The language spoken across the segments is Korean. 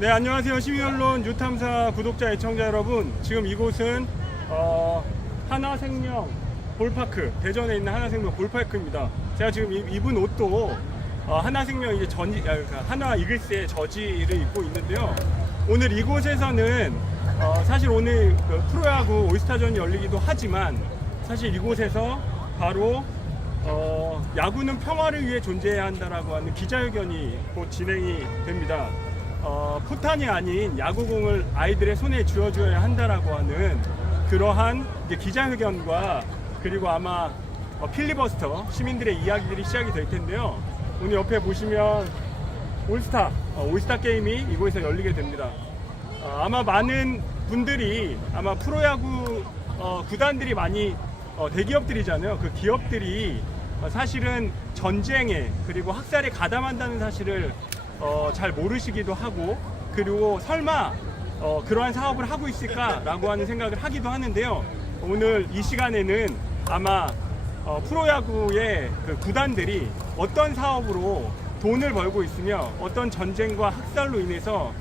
네, 안녕하세요. 시민언론 뉴탐사 구독자, 애청자 여러분. 지금 이곳은 하나생명 볼파크, 대전에 있는 하나생명 볼파크입니다. 제가 지금 입은 옷도 하나생명 이제 하나 이글스의 저지를 입고 있는데요. 오늘 이곳에서는 사실 오늘 그 프로야구 올스타전이 열리기도 하지만 사실 이곳에서 바로 야구는 평화를 위해 존재해야 한다라고 하는 기자회견이 곧 진행이 됩니다. 포탄이 아닌 야구공을 아이들의 손에 쥐어줘야 한다라고 하는 그러한 이제 기자회견과 그리고 아마 필리버스터 시민들의 이야기들이 시작이 될 텐데요. 오늘 옆에 보시면 올스타 게임이 이곳에서 열리게 됩니다. 아마 많은 분들이 아마 프로야구 구단들이 많이 대기업들이잖아요. 그 기업들이 사실은 전쟁에 그리고 학살에 가담한다는 사실을 잘 모르시기도 하고, 그리고 설마 그러한 사업을 하고 있을까라고 하는 생각을 하기도 하는데요. 오늘 이 시간에는 아마 프로야구의 그 구단들이 어떤 사업으로 돈을 벌고 있으며 어떤 전쟁과 학살로 인해서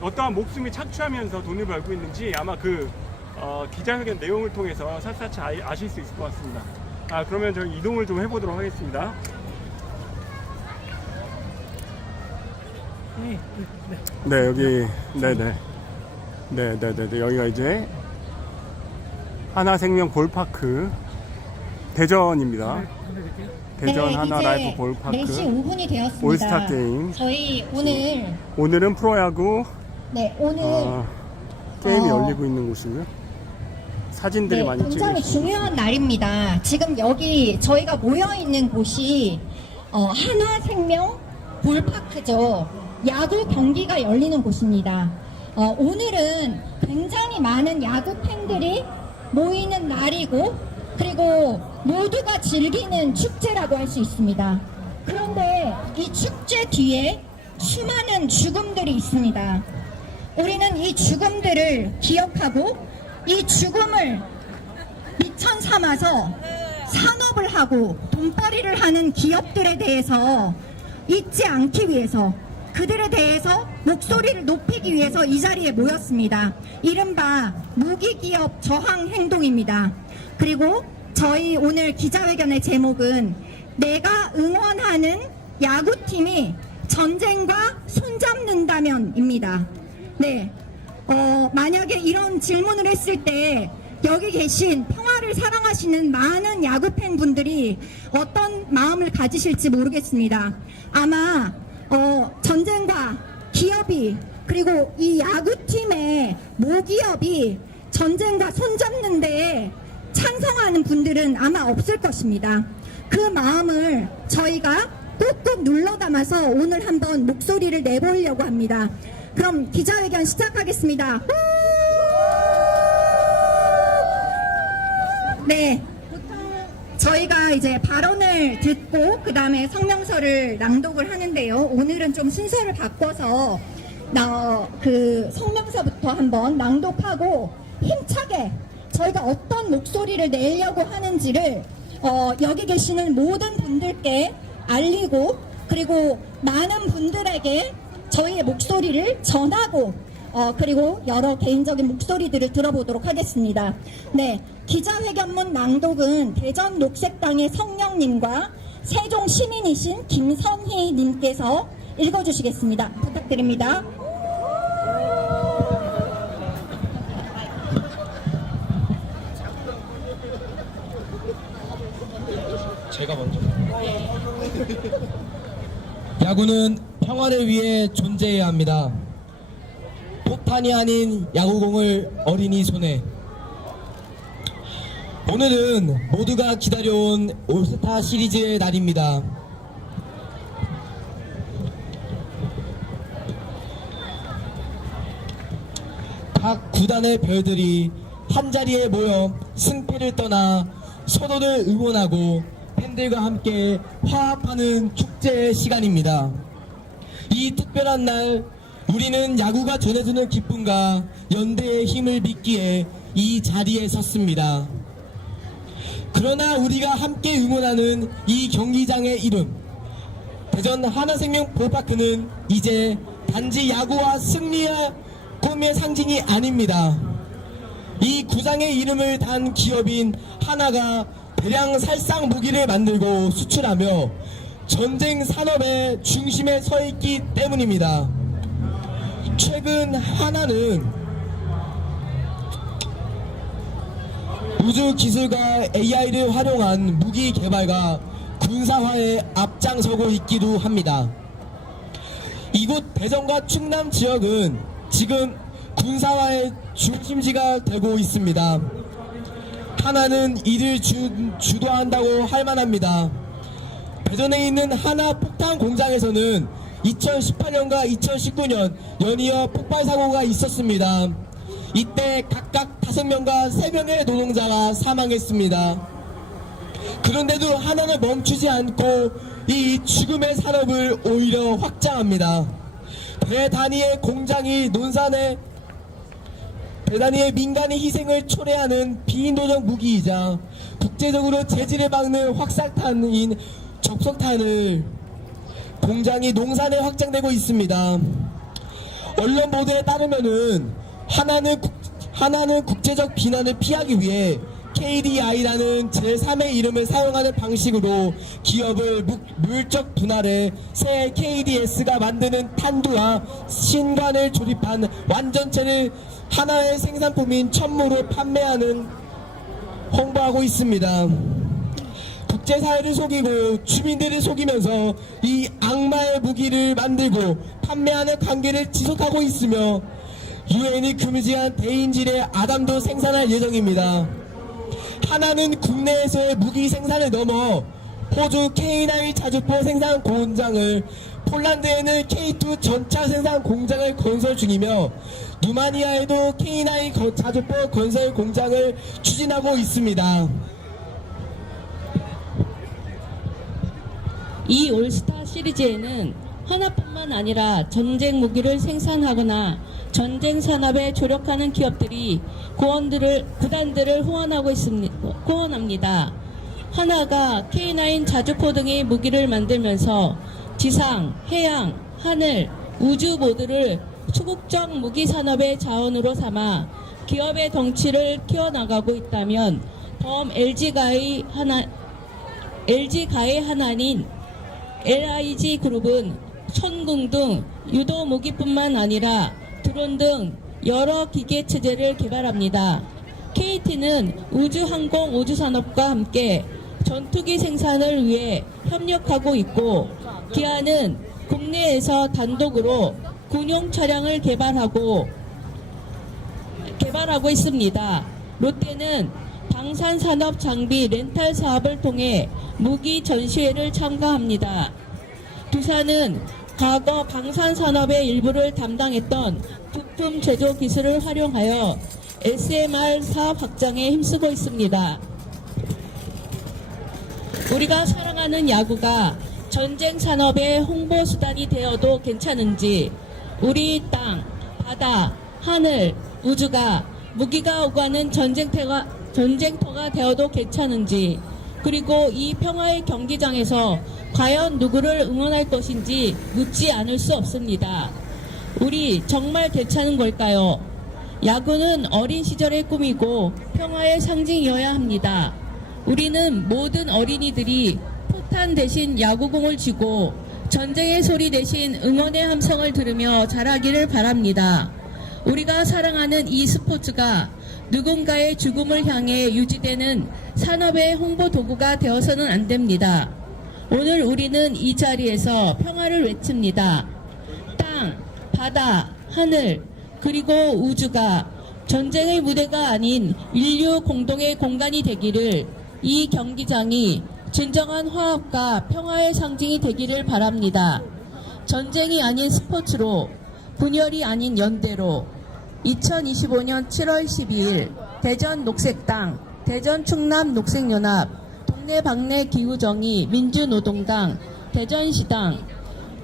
어떠한 목숨이 착취하면서 돈을 벌고 있는지 아마 그 기자회견 내용을 통해서 샅샅이 아실 수 있을 것 같습니다. 그러면 저희 이동을 좀 해보도록 하겠습니다. 네, 여기 네네 여기가 이제 하나생명 볼파크 대전입니다. 대전 네, 하나라이브 볼파크 4시 5분이 되었습니다. 올스타 게임. 저희 오늘은 프로야구 오늘 게임이 열리고 있는 곳이고요. 사진들이 많이 찍혀 굉장히 있습니다. 중요한 날입니다. 지금 여기 저희가 모여 있는 곳이 하나생명 볼파크죠. 야구 경기가 열리는 곳입니다. 오늘은 굉장히 많은 야구 팬들이 모이는 날이고, 그리고 모두가 즐기는 축제라고 할 수 있습니다. 그런데 이 축제 뒤에 수많은 죽음들이 있습니다. 우리는 이 죽음들을 기억하고 이 죽음을 미천 삼아서 산업을 하고 돈벌이를 하는 기업들에 대해서 잊지 않기 위해서, 그들에 대해서 목소리를 높이기 위해서 이 자리에 모였습니다. 이른바 무기기업 저항 행동입니다. 그리고 저희 오늘 기자회견의 제목은 내가 응원하는 야구팀이 전쟁과 손잡는다면입니다. 네, 만약에 이런 질문을 했을 때 여기 계신 평화를 사랑하시는 많은 야구 팬분들이 어떤 마음을 가지실지 모르겠습니다. 아마 전쟁과 기업이, 그리고 이 야구팀의 모기업이 전쟁과 손잡는데 찬성하는 분들은 아마 없을 것입니다. 그 마음을 저희가 꾹꾹 눌러 담아서 오늘 한번 목소리를 내보려고 합니다. 그럼 기자회견 시작하겠습니다. 네, 저희가 이제 발언을 듣고 그 다음에 성명서를 낭독을 하는데요. 오늘은 좀 순서를 바꿔서 그 성명서부터 한번 낭독하고 힘차게 저희가 어떤 목소리를 내려고 하는지를 여기 계시는 모든 분들께 알리고, 그리고 많은 분들에게 저희의 목소리를 전하고, 그리고 여러 개인적인 목소리들을 들어보도록 하겠습니다. 네, 기자회견문 낭독은 대전 녹색당의 성령님과 세종 시민이신 김선희 님께서 읽어주시겠습니다. 부탁드립니다. 제가 먼저. 야구는 평화를 위해 존재해야 합니다. 포탄이 아닌 야구공을 어린이 손에. 오늘은 모두가 기다려온 올스타 시리즈의 날입니다. 각 구단의 별들이 한자리에 모여 승패를 떠나 서로를 응원하고 팬들과 함께 화합하는 축제의 시간입니다. 이 특별한 날 우리는 야구가 전해주는 기쁨과 연대의 힘을 믿기에 이 자리에 섰습니다. 그러나 우리가 함께 응원하는 이 경기장의 이름, 대전 하나생명 볼파크는 이제 단지 야구와 승리의 꿈의 상징이 아닙니다. 이 구장의 이름을 단 기업인 하나가 대량 살상 무기를 만들고 수출하며 전쟁 산업의 중심에 서 있기 때문입니다. 최근 하나는 우주 기술과 AI를 활용한 무기 개발과 군사화에 앞장서고 있기도 합니다. 이곳 대전과 충남 지역은 지금 군사화의 중심지가 되고 있습니다. 하나는 이를 주도한다고 할 만합니다. 대전에 있는 하나 폭탄 공장에서는 2018년과 2019년 연이어 폭발 사고가 있었습니다. 이때 각각 5명과 3명의 노동자가 사망했습니다. 그런데도 하나는 멈추지 않고 이 죽음의 산업을 오히려 확장합니다. 대단위의 공장이 대단위의 민간의 희생을 초래하는 비인도적 무기이자 국제적으로 재질을 막는 확산탄인 접속탄을 공장이 농산에 확장되고 있습니다. 언론 보도에 따르면은 하나는 국제적 비난을 피하기 위해 KDI라는 제3의 이름을 사용하는 방식으로 기업을 물적 분할해 새 KDS가 만드는 탄두와 신관을 조립한 완전체를 하나의 생산품인 천무로 홍보하고 있습니다. 국제사회를 속이고 주민들을 속이면서 이 악마의 무기를 만들고 판매하는 관계를 지속하고 있으며 유엔이 금지한 대인질의 아담도 생산할 예정입니다. 하나는 국내에서의 무기 생산을 넘어 호주 K9 자주포 생산 공장을, 폴란드에는 K2 전차 생산 공장을 건설 중이며 루마니아에도 K9 자주포 건설 공장을 추진하고 있습니다. 이 올스타 시리즈에는 하나뿐만 아니라 전쟁 무기를 생산하거나 전쟁 산업에 조력하는 기업들이 구단들을 후원합니다. 하나가 K9 자주포 등의 무기를 만들면서 지상, 해양, 하늘, 우주 모두를 소극적 무기 산업의 자원으로 삼아 기업의 덩치를 키워나가고 있다면 LG가의 하나인 LIG 그룹은 천궁 등 유도 무기뿐만 아니라 드론 등 여러 기계 체제를 개발합니다. KT는 우주항공 우주산업과 함께 전투기 생산을 위해 협력하고 있고, 기아는 국내에서 단독으로 군용 차량을 개발하고 있습니다. 롯데는 방산산업 장비 렌탈 사업을 통해 무기 전시회를 참가합니다. 두산은 과거 방산산업의 일부를 담당했던 부품 제조 기술을 활용하여 SMR 사업 확장에 힘쓰고 있습니다. 우리가 사랑하는 야구가 전쟁 산업의 홍보 수단이 되어도 괜찮은지, 우리 땅, 바다, 하늘, 우주가 무기가 오가는 전쟁터가 되어도 괜찮은지, 그리고 이 평화의 경기장에서 과연 누구를 응원할 것인지 묻지 않을 수 없습니다. 우리 정말 괜찮은 걸까요? 야구는 어린 시절의 꿈이고 평화의 상징이어야 합니다. 우리는 모든 어린이들이 포탄 대신 야구공을 쥐고 전쟁의 소리 대신 응원의 함성을 들으며 자라기를 바랍니다. 우리가 사랑하는 이 스포츠가 누군가의 죽음을 향해 유지되는 산업의 홍보 도구가 되어서는 안 됩니다. 오늘 우리는 이 자리에서 평화를 외칩니다. 땅, 바다, 하늘, 그리고 우주가 전쟁의 무대가 아닌 인류 공동의 공간이 되기를, 이 경기장이 진정한 화합과 평화의 상징이 되기를 바랍니다. 전쟁이 아닌 스포츠로, 분열이 아닌 연대로 2025년 7월 12일 대전 녹색당, 대전 충남 녹색연합, 동네방네 기후정의 민주노동당, 대전시당,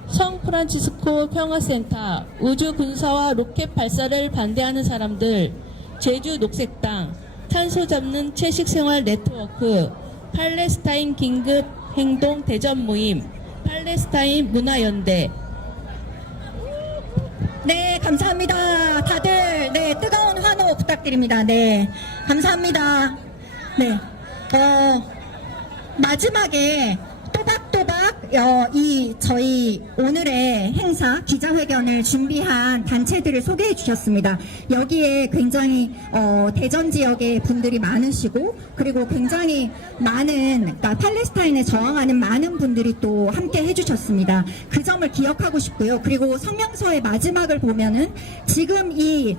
성프란치스코 평화센터, 우주군사와 로켓 발사를 반대하는 사람들, 제주 녹색당, 탄소 잡는 채식생활 네트워크, 팔레스타인 긴급행동 대전 모임, 팔레스타인 문화연대, 네, 감사합니다. 다들, 네, 뜨거운 환호 부탁드립니다. 네, 감사합니다. 네, 마지막에 또박또박, 저희 오늘의 행사 기자회견을 준비한 단체들을 소개해 주셨습니다. 여기에 굉장히, 대전 지역의 분들이 많으시고, 그리고 굉장히 많은, 그러니까 팔레스타인에 저항하는 많은 분들이 또 함께 해주셨습니다. 그 점을 기억하고 싶고요. 그리고 성명서의 마지막을 보면은 지금 이,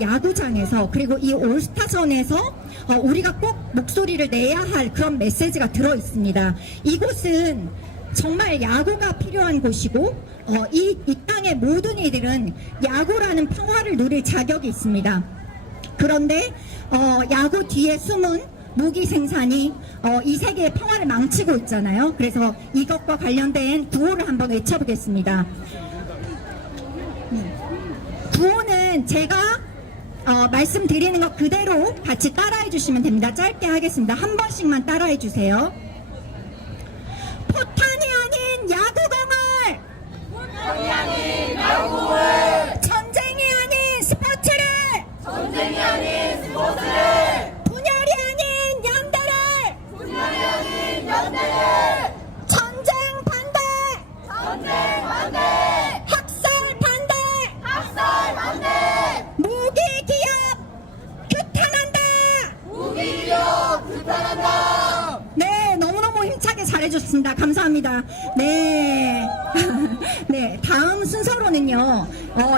야구장에서, 그리고 이 올스타전에서 우리가 꼭 목소리를 내야 할 그런 메시지가 들어 있습니다. 이곳은 정말 야구가 필요한 곳이고, 이 땅의 모든 이들은 야구라는 평화를 누릴 자격이 있습니다. 그런데 야구 뒤에 숨은 무기 생산이 이 세계의 평화를 망치고 있잖아요. 그래서 이것과 관련된 구호를 한번 외쳐보겠습니다. 구호는 제가 말씀드리는 것 그대로 같이 따라해 주시면 됩니다. 짧게 하겠습니다. 한 번씩만 따라해 주세요. 포탄이 아닌 야구공을 전쟁이 아닌 스포츠를 분열이 아닌 연대를 전쟁 반대 학살 반대 무기 기업 규탄한다. 네, 너무너무 힘차게 잘해주셨습니다. 감사합니다. 네. 네, 다음 순서로는요,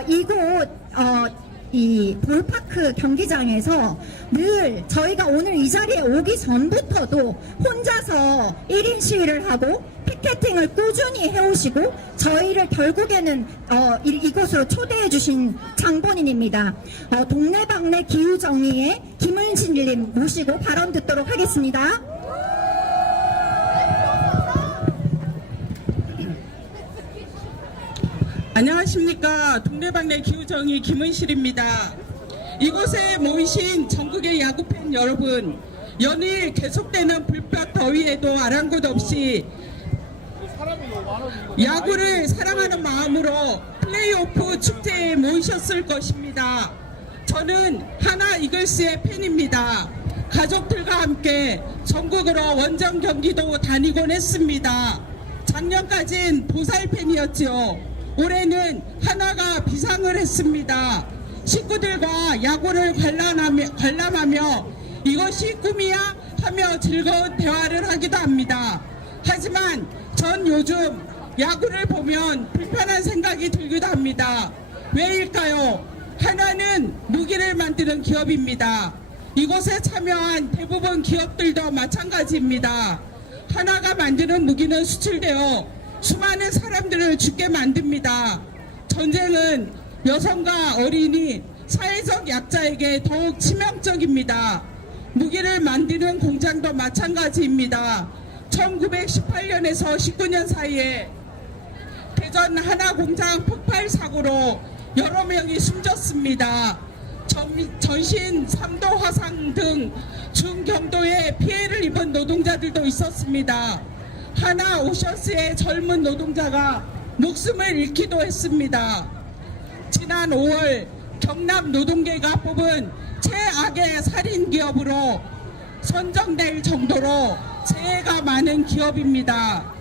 이곳, 이 볼파크 경기장에서 늘 저희가 오늘 이 자리에 오기 전부터도 혼자서 1인 시위를 하고 피켓팅을 꾸준히 해오시고 저희를 결국에는 이곳으로 초대해 주신 장본인입니다. 동네방네 기후정의의 김은진님 모시고 발언 듣도록 하겠습니다. 안녕하십니까. 동네방네 기후정의 김은실입니다. 이곳에 모이신 전국의 야구팬 여러분, 연일 계속되는 불볕 더위에도 아랑곳 없이 야구를 사랑하는 마음으로 플레이오프 축제에 모이셨을 것입니다. 저는 하나 이글스의 팬입니다. 가족들과 함께 전국으로 원정 경기도 다니곤 했습니다. 작년까진 보살 팬이었지요. 올해는 하나가 비상을 했습니다. 식구들과 야구를 관람하며 이것이 꿈이야 하며 즐거운 대화를 하기도 합니다. 하지만 전 요즘 야구를 보면 불편한 생각이 들기도 합니다. 왜일까요? 하나는 무기를 만드는 기업입니다. 이곳에 참여한 대부분 기업들도 마찬가지입니다. 하나가 만드는 무기는 수출되어 수많은 사람들을 죽게 만듭니다. 전쟁은 여성과 어린이, 사회적 약자에게 더욱 치명적입니다. 무기를 만드는 공장도 마찬가지입니다. 1918년에서 19년 사이에 대전 하나공장 폭발 사고로 여러 명이 숨졌습니다. 전신 3도 화상 등 중경도에 피해를 입은 노동자들도 있었습니다. 하나 오션스의 젊은 노동자가 목숨을 잃기도 했습니다. 지난 5월 경남 노동계가 뽑은 최악의 살인 기업으로 선정될 정도로 재해가 많은 기업입니다.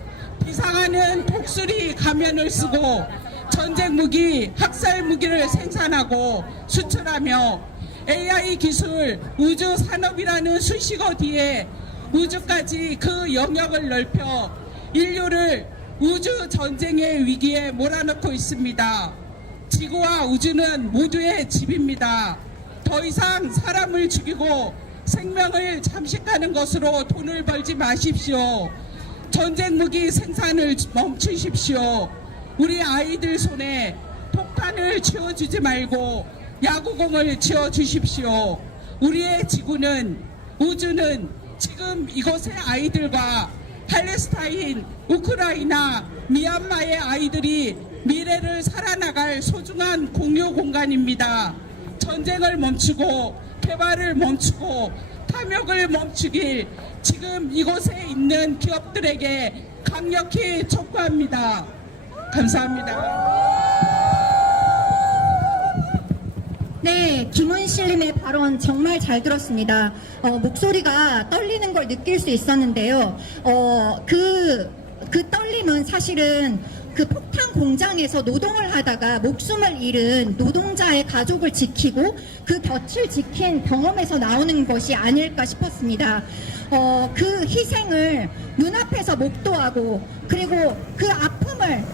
비상하는 독수리 가면을 쓰고 전쟁 무기, 학살 무기를 생산하고 수출하며 AI 기술, 우주 산업이라는 수식어 뒤에 우주까지 그 영역을 넓혀 인류를 우주 전쟁의 위기에 몰아넣고 있습니다. 지구와 우주는 모두의 집입니다. 더 이상 사람을 죽이고 생명을 잠식하는 것으로 돈을 벌지 마십시오. 전쟁 무기 생산을 멈추십시오. 우리 아이들 손에 폭탄을 쥐어주지 말고 야구공을 쥐어주십시오. 우리의 지구는, 우주는 지금 이곳의 아이들과 팔레스타인, 우크라이나, 미얀마의 아이들이 미래를 살아나갈 소중한 공유 공간입니다. 전쟁을 멈추고 개발을 멈추고 탐욕을 멈추길 지금 이곳에 있는 기업들에게 강력히 촉구합니다. 감사합니다. 네, 김은실님의 발언 정말 잘 들었습니다. 목소리가 떨리는 걸 느낄 수 있었는데요. 그 떨림은 사실은 그 폭탄 공장에서 노동을 하다가 목숨을 잃은 노동자의 가족을 지키고 그 곁을 지킨 경험에서 나오는 것이 아닐까 싶었습니다. 그 희생을 눈앞에서 목도하고 그리고 그 아픔에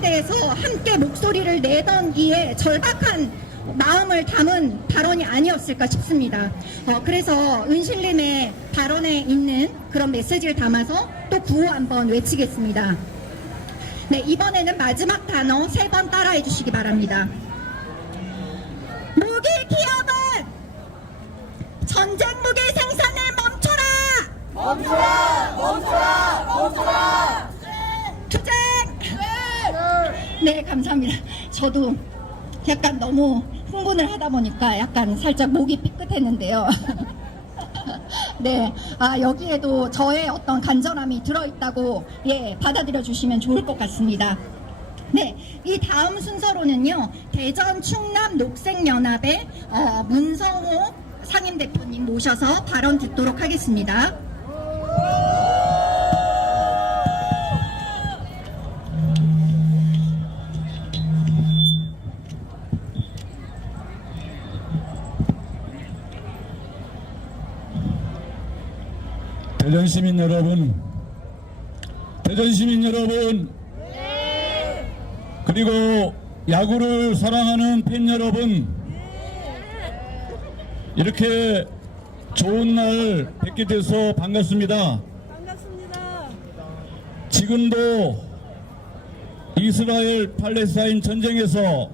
대해서 함께 목소리를 내던 이의 절박한 마음을 담은 발언이 아니었을까 싶습니다. 그래서 은실님의 발언에 있는 그런 메시지를 담아서 또 구호 한번 외치겠습니다. 네, 이번에는 마지막 단어 3번 따라해 주시기 바랍니다. 무기 기업은 전쟁 무기 생산을 멈춰라! 투쟁! 네, 감사합니다. 저도 약간 너무 흥분을 하다 보니까 약간 살짝 목이 삐끗했는데요. 네, 여기에도 저의 어떤 간절함이 들어있다고 받아들여 주시면 좋을 것 같습니다. 네, 이 다음 순서로는요, 대전 충남 녹색연합의 문성호 상임대표님 모셔서 발언 듣도록 하겠습니다. 대전 시민 여러분, 그리고 야구를 사랑하는 팬 여러분, 이렇게 좋은 날 뵙게 돼서 반갑습니다. 지금도 이스라엘 팔레스타인 전쟁에서,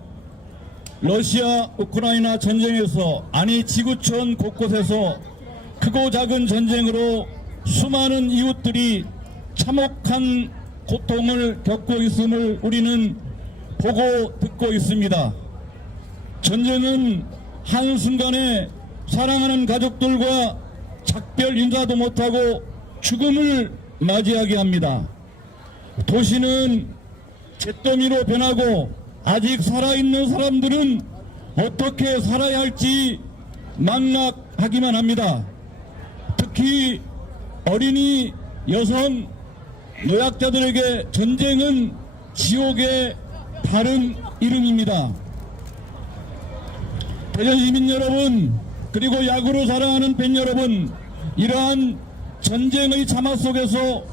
러시아 우크라이나 전쟁에서, 아니 지구촌 곳곳에서 크고 작은 전쟁으로 수많은 이웃들이 참혹한 고통을 겪고 있음을 우리는 보고 듣고 있습니다. 전쟁은 한순간에 사랑하는 가족들과 작별 인사도 못하고 죽음을 맞이하게 합니다. 도시는 잿더미로 변하고 아직 살아있는 사람들은 어떻게 살아야 할지 막막하기만 합니다. 특히 어린이, 여성, 노약자들에게 전쟁은 지옥의 다른 이름입니다. 대전 시민 여러분, 그리고 야구를 사랑하는 팬 여러분, 이러한 전쟁의 자마 속에서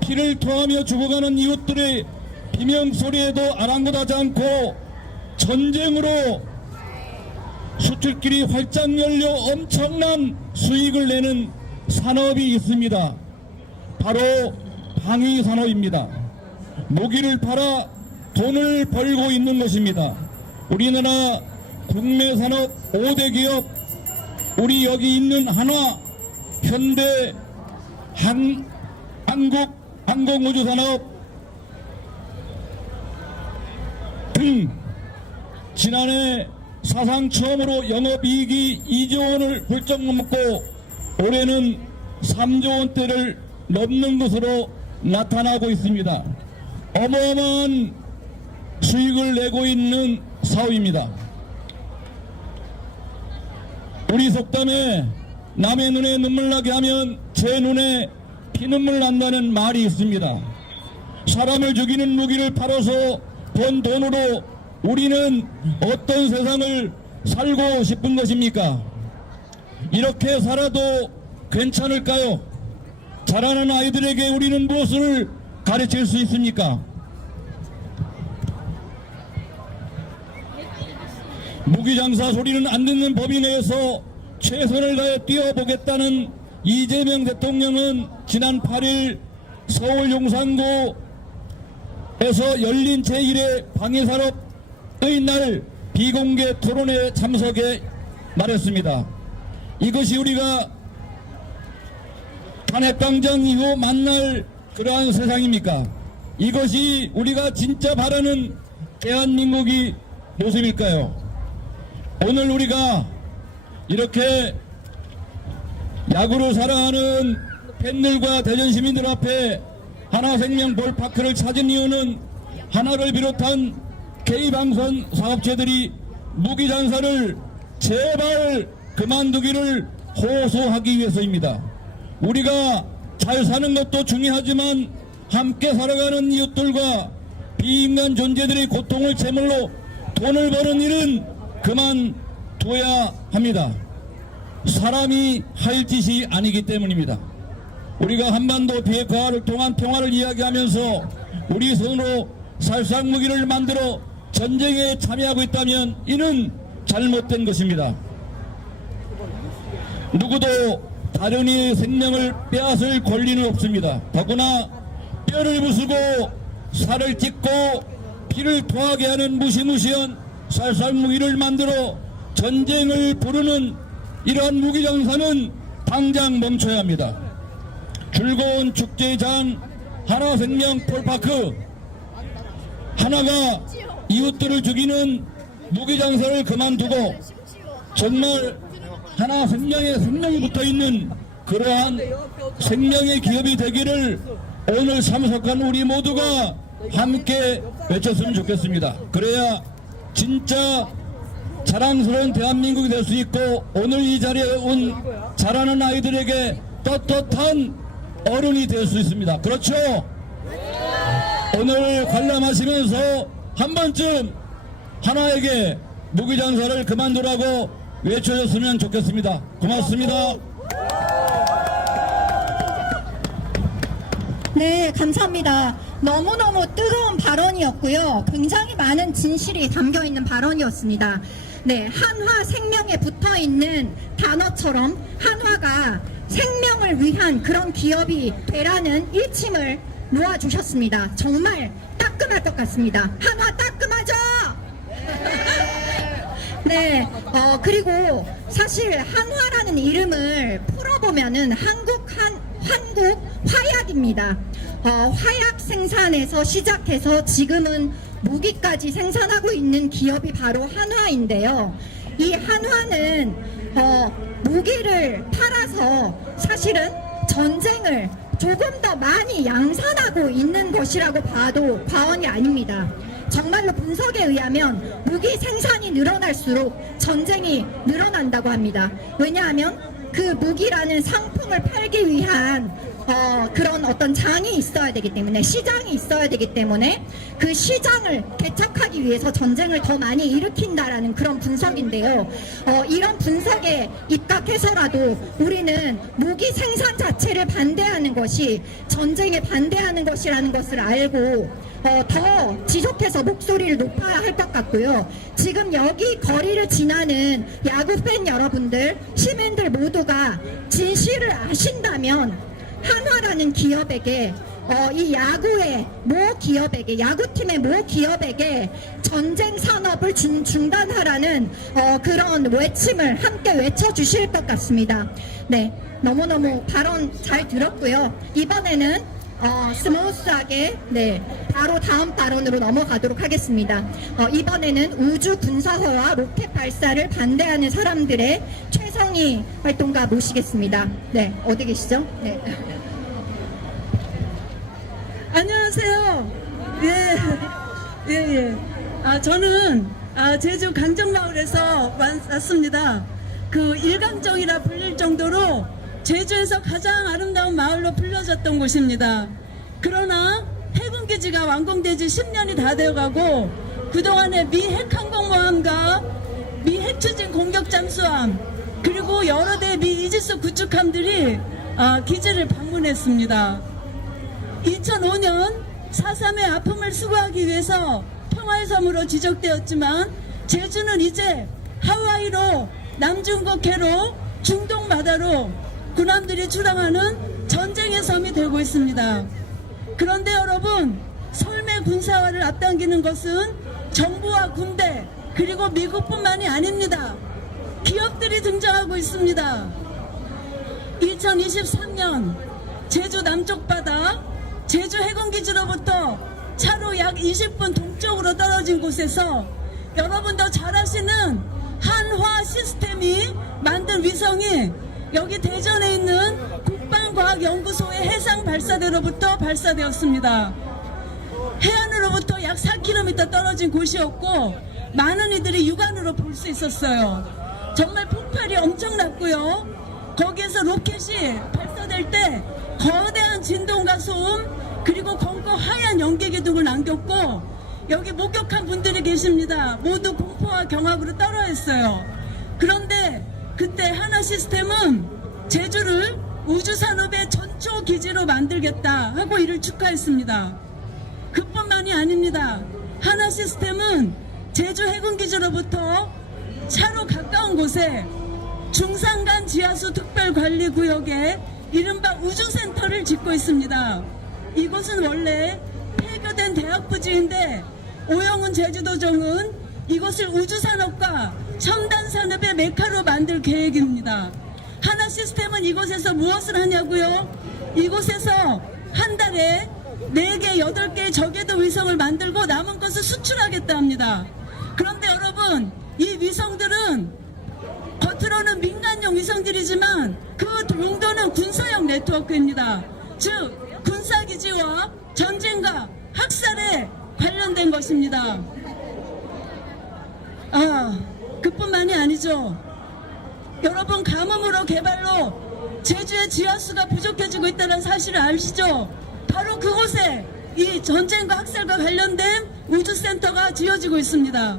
피를 토하며 죽어가는 이웃들의 비명소리에도 아랑곳하지 않고 전쟁으로 수출길이 활짝 열려 엄청난 수익을 내는 산업이 있습니다. 바로 방위산업입니다. 무기를 팔아 돈을 벌고 있는 것입니다. 우리나라 국내산업 5대 기업, 우리 여기 있는 한화, 현대, 한국 항공우주산업 등 지난해 사상 처음으로 영업이익이 2조 원을 훌쩍 넘고 올해는 3조 원대를 넘는 것으로 나타나고 있습니다. 어마어마한 수익을 내고 있는 사업입니다. 우리 속담에 남의 눈에 눈물 나게 하면 제 눈에 피눈물 난다는 말이 있습니다. 사람을 죽이는 무기를 팔아서 번 돈으로 우리는 어떤 세상을 살고 싶은 것입니까? 이렇게 살아도 괜찮을까요? 자라는 아이들에게 우리는 무엇을 가르칠 수 있습니까? 무기장사 소리는 안 듣는 법인 내에서 최선을 다해 뛰어보겠다는 이재명 대통령은 지난 8일 서울 용산구에서 열린 제1회 방위산업의 날 비공개 토론회 참석에 말했습니다. 이것이 우리가 탄핵강장 이후 만날 그러한 세상입니까? 이것이 우리가 진짜 바라는 대한민국이 모습일까요? 오늘 우리가 이렇게 야구를 사랑하는 팬들과 대전 시민들 앞에 하나생명 볼파크를 찾은 이유는 하나를 비롯한 K방송 사업체들이 무기 장사를 제발 그만두기를 호소하기 위해서입니다. 우리가 잘 사는 것도 중요하지만 함께 살아가는 이웃들과 비인간 존재들의 고통을 제물로 돈을 버는 일은 그만둬야 합니다. 사람이 할 짓이 아니기 때문입니다. 우리가 한반도 비핵화를 통한 평화를 이야기하면서 우리 손으로 살상무기를 만들어 전쟁에 참여하고 있다면 이는 잘못된 것입니다. 누구도 다른 이의 생명을 빼앗을 권리는 없습니다. 더구나 뼈를 부수고 살을 찢고 피를 토하게 하는 무시무시한 살상무기를 만들어 전쟁을 부르는 이러한 무기장사는 당장 멈춰야 합니다. 즐거운 축제장 하나생명 폴파크, 하나가 이웃들을 죽이는 무기장사를 그만두고 정말 하나 생명이 붙어있는 그러한 생명의 기업이 되기를 오늘 참석한 우리 모두가 함께 외쳤으면 좋겠습니다. 그래야 진짜 자랑스러운 대한민국이 될 수 있고 오늘 이 자리에 온 자라는 아이들에게 떳떳한 어른이 될 수 있습니다. 그렇죠? 오늘 관람하시면서 한 번쯤 하나에게 무기장사를 그만두라고 외쳐줬으면 좋겠습니다. 고맙습니다. 네, 감사합니다. 너무너무 뜨거운 발언이었고요. 굉장히 많은 진실이 담겨있는 발언이었습니다. 네, 한화 생명에 붙어있는 단어처럼 한화가 생명을 위한 그런 기업이 되라는 일침을 놓아주셨습니다. 정말 따끔할 것 같습니다. 한화 따끔하죠? 네, 그리고 사실 한화라는 이름을 풀어보면은 한국 화약입니다. 화약 생산에서 시작해서 지금은 무기까지 생산하고 있는 기업이 바로 한화인데요. 이 한화는 무기를 팔아서 사실은 전쟁을 조금 더 많이 양산하고 있는 것이라고 봐도 과언이 아닙니다. 정말로 분석에 의하면 무기 생산이 늘어날수록 전쟁이 늘어난다고 합니다. 왜냐하면 그 무기라는 상품을 팔기 위한 그런 어떤 장이 있어야 되기 때문에, 시장이 있어야 되기 때문에 그 시장을 개척하기 위해서 전쟁을 더 많이 일으킨다라는 그런 분석인데요. 이런 분석에 입각해서라도 우리는 무기 생산 자체를 반대하는 것이 전쟁에 반대하는 것이라는 것을 알고 더 지속해서 목소리를 높여야 할 것 같고요. 지금 여기 거리를 지나는 야구 팬 여러분들, 시민들 모두가 진실을 아신다면 한화라는 기업에게 이 야구의 모 기업에게, 야구팀의 모 기업에게 전쟁 산업을 중단하라는 그런 외침을 함께 외쳐주실 것 같습니다. 네, 너무너무 발언 잘 들었고요. 이번에는 스무스하게 바로 다음 발언으로 넘어가도록 하겠습니다. 이번에는 우주 군사화와 로켓 발사를 반대하는 사람들의 최성희 활동가 모시겠습니다. 네, 어디 계시죠? 네. 안녕하세요. 예. 저는 제주 강정마을에서 왔습니다. 그 일강정이라 불릴 정도로 제주에서 가장 아름다운 마을로 불려졌던 곳입니다. 그러나 해군기지가 완공되지 10년이 다 되어가고 그동안에 미 핵항공모함과 미 핵추진 공격 잠수함 그리고 여러 대 미 이지스 구축함들이 기지를 방문했습니다. 2005년 4.3의 아픔을 수거하기 위해서 평화의 섬으로 지적되었지만 제주는 이제 하와이로 남중국해로 중동 바다로 군함들이 출항하는 전쟁의 섬이 되고 있습니다. 그런데 여러분, 솔매 군사화를 앞당기는 것은 정부와 군대 그리고 미국뿐만이 아닙니다. 기업들이 등장하고 있습니다. 2023년 제주 남쪽 바다 제주 해군기지로부터 차로 약 20분 동쪽으로 떨어진 곳에서 여러분도 잘 아시는 한화 시스템이 만든 위성이 여기 대전에 있는 국방과학연구소의 해상 발사대로부터 발사되었습니다. 해안으로부터 약 4km 떨어진 곳이었고 많은 이들이 육안으로 볼 수 있었어요. 정말 폭발이 엄청났고요. 거기에서 로켓이 발사될 때 거대한 진동과 소음 그리고 검고 하얀 연기 기둥을 남겼고 여기 목격한 분들이 계십니다. 모두 공포와 경악으로 떨어했어요. 그런데 그때 하나시스템은 제주를 우주산업의 전초 기지로 만들겠다 하고 이를 축하했습니다. 그뿐만이 아닙니다. 하나시스템은 제주 해군기지로부터 차로 가까운 곳에 중산간 지하수 특별관리구역에 이른바 우주센터를 짓고 있습니다. 이곳은 원래 폐교된 대학 부지인데 오영훈 제주도정은 이곳을 우주산업과 첨단산업의 메카로 만들 계획입니다. 하나시스템은 이곳에서 무엇을 하냐고요? 이곳에서 한 달에 4개, 8개의 저궤도 위성을 만들고 남은 것을 수출하겠다 합니다. 그런데 여러분, 이 위성들은 겉으로는 민간용 위성들이지만 그 용도는 군사용 네트워크입니다. 즉 군사기지와 전쟁과 학살에 관련된 것입니다. 그뿐만이 아니죠. 여러분, 가뭄으로 개발로 제주의 지하수가 부족해지고 있다는 사실을 아시죠? 바로 그곳에 이 전쟁과 학살과 관련된 우주센터가 지어지고 있습니다.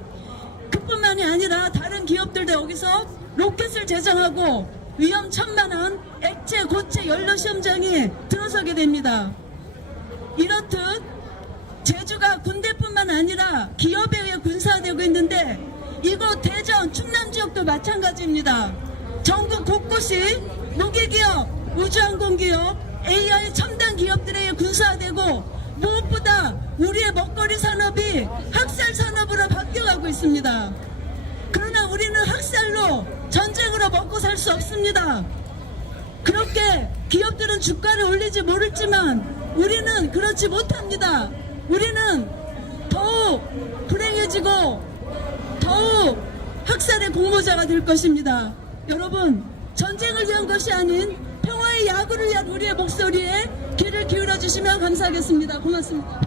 그뿐만이 아니라 다른 기업들도 여기서 로켓을 제작하고 위험천만한 액체, 고체, 연료 시험장에 들어서게 됩니다. 이렇듯 제주가 군대뿐만 아니라 기업에 의해 군사화되고 있는데 이곳 대전, 충남 지역도 마찬가지입니다. 전국 곳곳이 무기기업, 우주항공기업, AI 첨단 기업들에 의해 군사화되고 무엇보다 우리의 먹거리 산업이 학살 산업으로 바뀌어가고 있습니다. 그러나 우리는 학살로 전쟁으로 먹고 살 수 없습니다. 그렇게 기업들은 주가를 올리지 모르지만 우리는 그렇지 못합니다. 우리는 더욱 불행해지고 더욱 학살의 공모자가 될 것입니다. 여러분, 전쟁을 위한 것이 아닌 평화의 야구를 위한 우리의 목소리에 귀를 기울여 주시면 감사하겠습니다. 고맙습니다.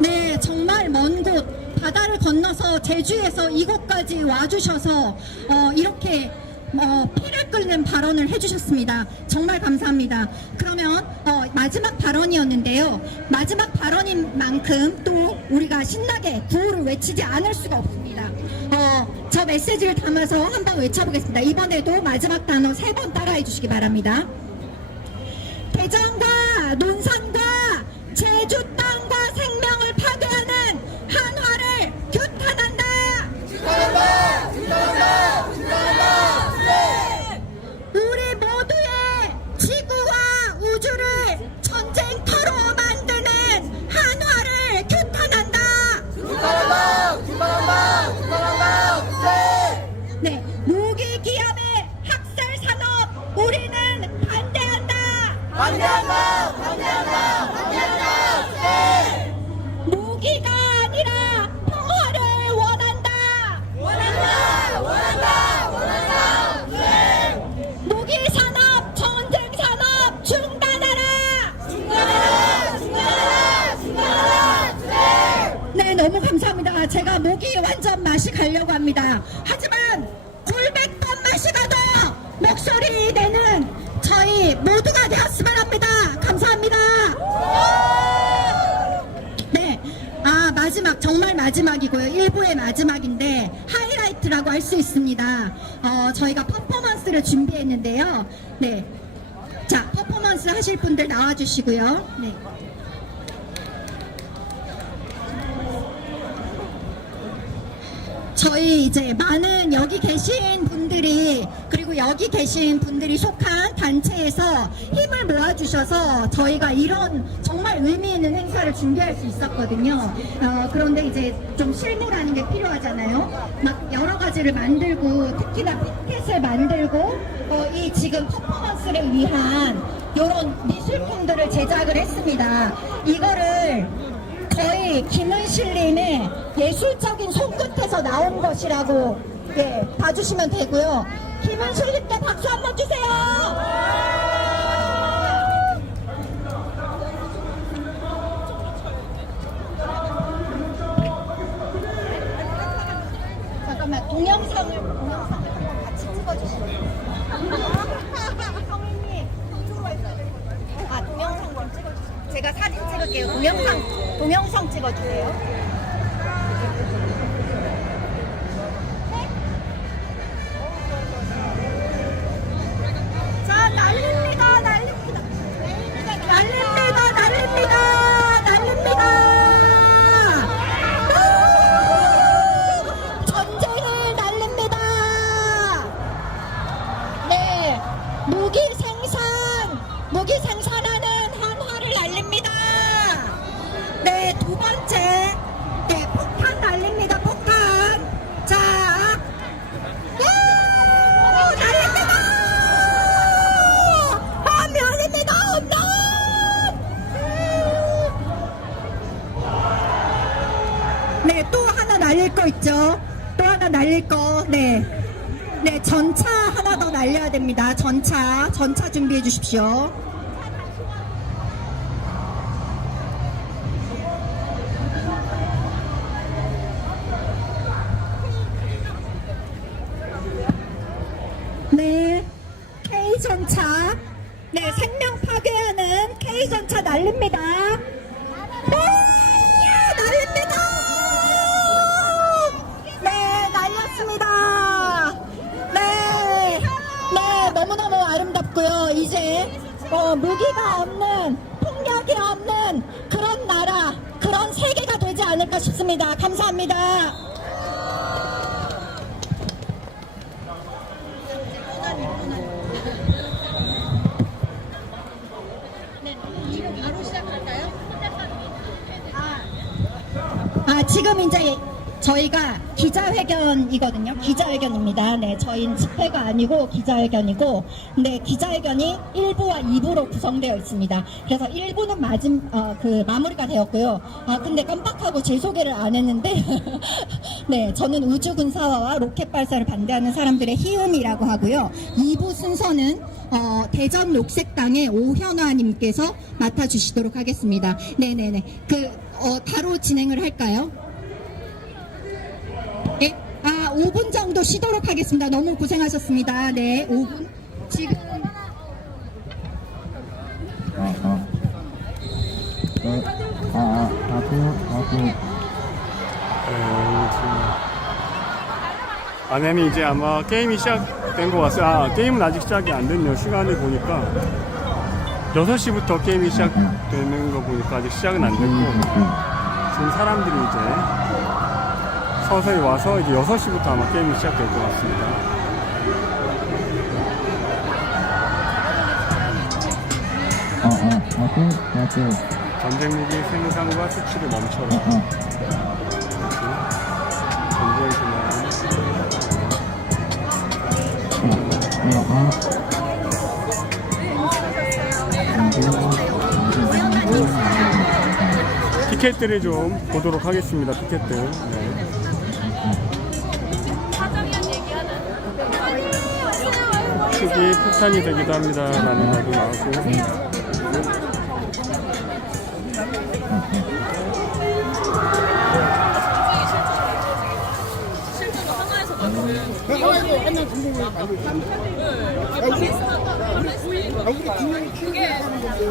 네, 정말 먼 곳 바다를 건너서 제주에서 이곳까지 와주셔서 이렇게 피를 끓는 발언을 해주셨습니다. 정말 감사합니다. 그러면 마지막 발언이었는데요. 마지막 발언인 만큼 또 우리가 신나게 구호를 외치지 않을 수가 없습니다. 저 메시지를 담아서 한번 외쳐보겠습니다. 이번에도 마지막 단어 3번 따라해 주시기 바랍니다. 대전과 논산과 제주 땅과 생명을 파괴하는 한화를 규탄한다. 우리 모두의 지구와 우주를 전쟁터로 만드는 한화를 규탄한다. 네, 무기 기업의 학살 산업 우리는 반대한다. 무기가 아니라 평화를 원한다. 무기 산업, 전쟁 산업 중단하라. 네, 너무 감사합니다. 제가 목이 완전 맛이 가려고 합니다. 하지만 골백번 맛이 가도 목소리 내는 저희 모두가 되었으면 합니다. 감사합니다. 네, 마지막, 정말 마지막이고요. 1부의 마지막인데 하이라이트라고 할 수 있습니다. 저희가 퍼포먼스를 준비했는데요. 네, 자, 퍼포먼스 하실 분들 나와주시고요. 네. 저희 이제 많은 여기 계신 분들이 그리고 여기 계신 분들이 속한 단체에서 힘을 모아주셔서 저희가 이런 정말 의미 있는 행사를 준비할 수 있었거든요. 그런데 이제 좀 실무라는 게 필요하잖아요. 막 여러 가지를 만들고 특히나 피켓을 만들고 이 지금 퍼포먼스를 위한 이런 미술품들을 제작을 했습니다. 이거를 거의 김은실님의 예술적인 손끝에서 나온 것이라고 봐주시면 되고요. 김은실님께 박수 한번 주세요. 잠깐만 동영상을 한번 같이 찍어주시면 성인님 동영상 좀 찍어주세요. 제가 사진 찍을게요. 동영상 찍어주세요. 자, 날립니다. 전쟁을 날립니다. 네, 무기 생산하는 한화를 날립니다. 네, 두 번째, 네, 폭탄 날립니다. 폭탄. 자, 날립니다. 홈런입니다. 홈런. 네, 또 하나 날릴 거 있죠. 또 하나 날릴 거. 네. 네, 전차 하나 더 날려야 됩니다. 전차 준비해 주십시오. 네, K전차. 네, 생명 파괴하는 K전차 날립니다. 날립니다. 네, 날렸습니다. 네, 너무너무 아름답고요. 이제 무기가 없는, 폭력이 없는 그런 나라, 그런 세계가 되지 않을까 싶습니다. 감사합니다. 지금 이제 저희가 기자회견이거든요. 기자회견입니다. 네, 저희는 집회가 아니고 기자회견이고, 네, 기자회견이 1부와 2부로 구성되어 있습니다. 그래서 1부는 마무리가 되었고요. 근데 깜빡하고 제 소개를 안 했는데, 네, 저는 우주군사화와 로켓 발사를 반대하는 사람들의 희음이라고 하고요. 2부 순서는 대전 녹색당의 오현화님께서 맡아주시도록 하겠습니다. 네네네. 바로 진행을 할까요? 네, 5분 정도 쉬도록 하겠습니다. 너무 고생하셨습니다. 네, 5분. 지금. 안에는 이제 아마 게임이 시작된 것 같아요. 게임은 아직 시작이 안 됐네요. 시간을 보니까 6시부터 게임이 시작되는 거 보니까 아직 시작은 안 됐고, 지금 사람들이 이제 서서히 와서 이제 6시부터 아마 게임이 시작될 것 같습니다. 전쟁 무기 생산과 수출을 멈춰라. 전쟁 그만. 티켓들을 좀 보도록 하겠습니다. 티켓들. 네. 축이 폭탄이 되기도 합니다. 라는 말도 나오고. 그게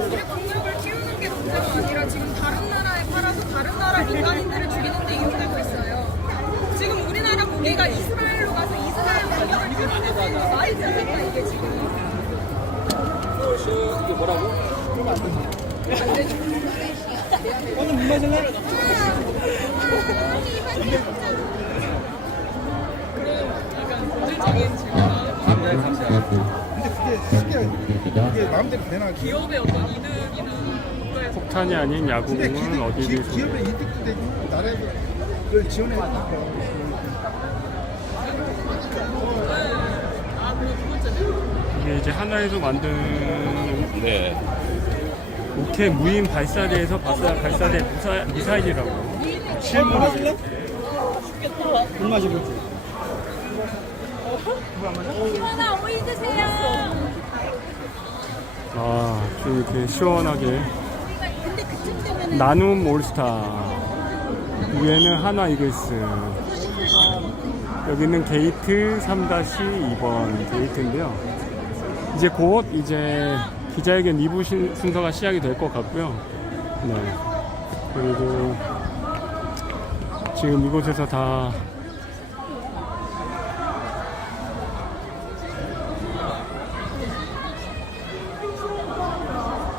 우리 공격을 키우는 게 문제가 아니라 지금 다른 나라에 팔아서 다른 나라 민간인들을 죽이는 데 이용되고 있어요. 지금 우리나라 무기가 이스라엘로 가서 이스라엘 공격을 키우는 데 말이 됩니까 이게 지금? 이게 뭐라고? 안 되죠. 오늘 물 마실래? 이게 마음대로 되나? 기업의 어떤 이득이나 폭탄이 아닌 야구공은 어디를 기업의 이득도 되고 나라에서 그걸 지원해야 되니까. 이게 이제 하나에서 만든 우케 무인 발사대에서 발사된 미사일이라고. 실물을 물 마시고. 하나 오이 드세요. 좀 이렇게 시원하게. 나눔 올스타. 위에는 하나 이글스. 여기는 게이트 3-2번 게이트인데요. 이제 곧 이제 기자회견 2부 순서가 시작이 될 것 같고요. 네. 그리고 지금 이곳에서 다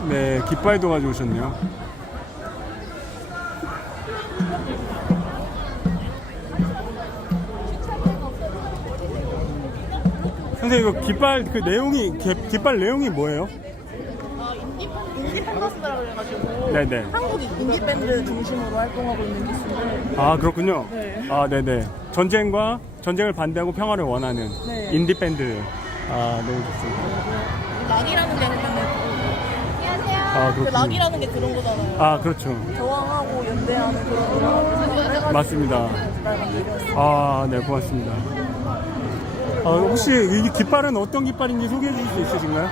네, 깃발도 가져오셨네요. 선생님, 이거 깃발 그 내용이 깃발 내용이 뭐예요? 인디펜더스라 그래가지고 네네. 한국 인디밴드 중심으로 활동하고 있는 기수인데 아, 그렇군요. 네. 아, 네네. 전쟁을 반대하고 평화를 원하는 네. 인디 밴드. 아, 너무 좋습니다. 락이라는 게 있는데 아, 그 그렇군요. 락이라는 게 그런 거잖아요. 아, 그렇죠. 저항하고 연대하는 그런 맞습니다. 아, 네, 고맙습니다. 혹시 이 깃발은 어떤 깃발인지 소개해 주실 수 있으신가요?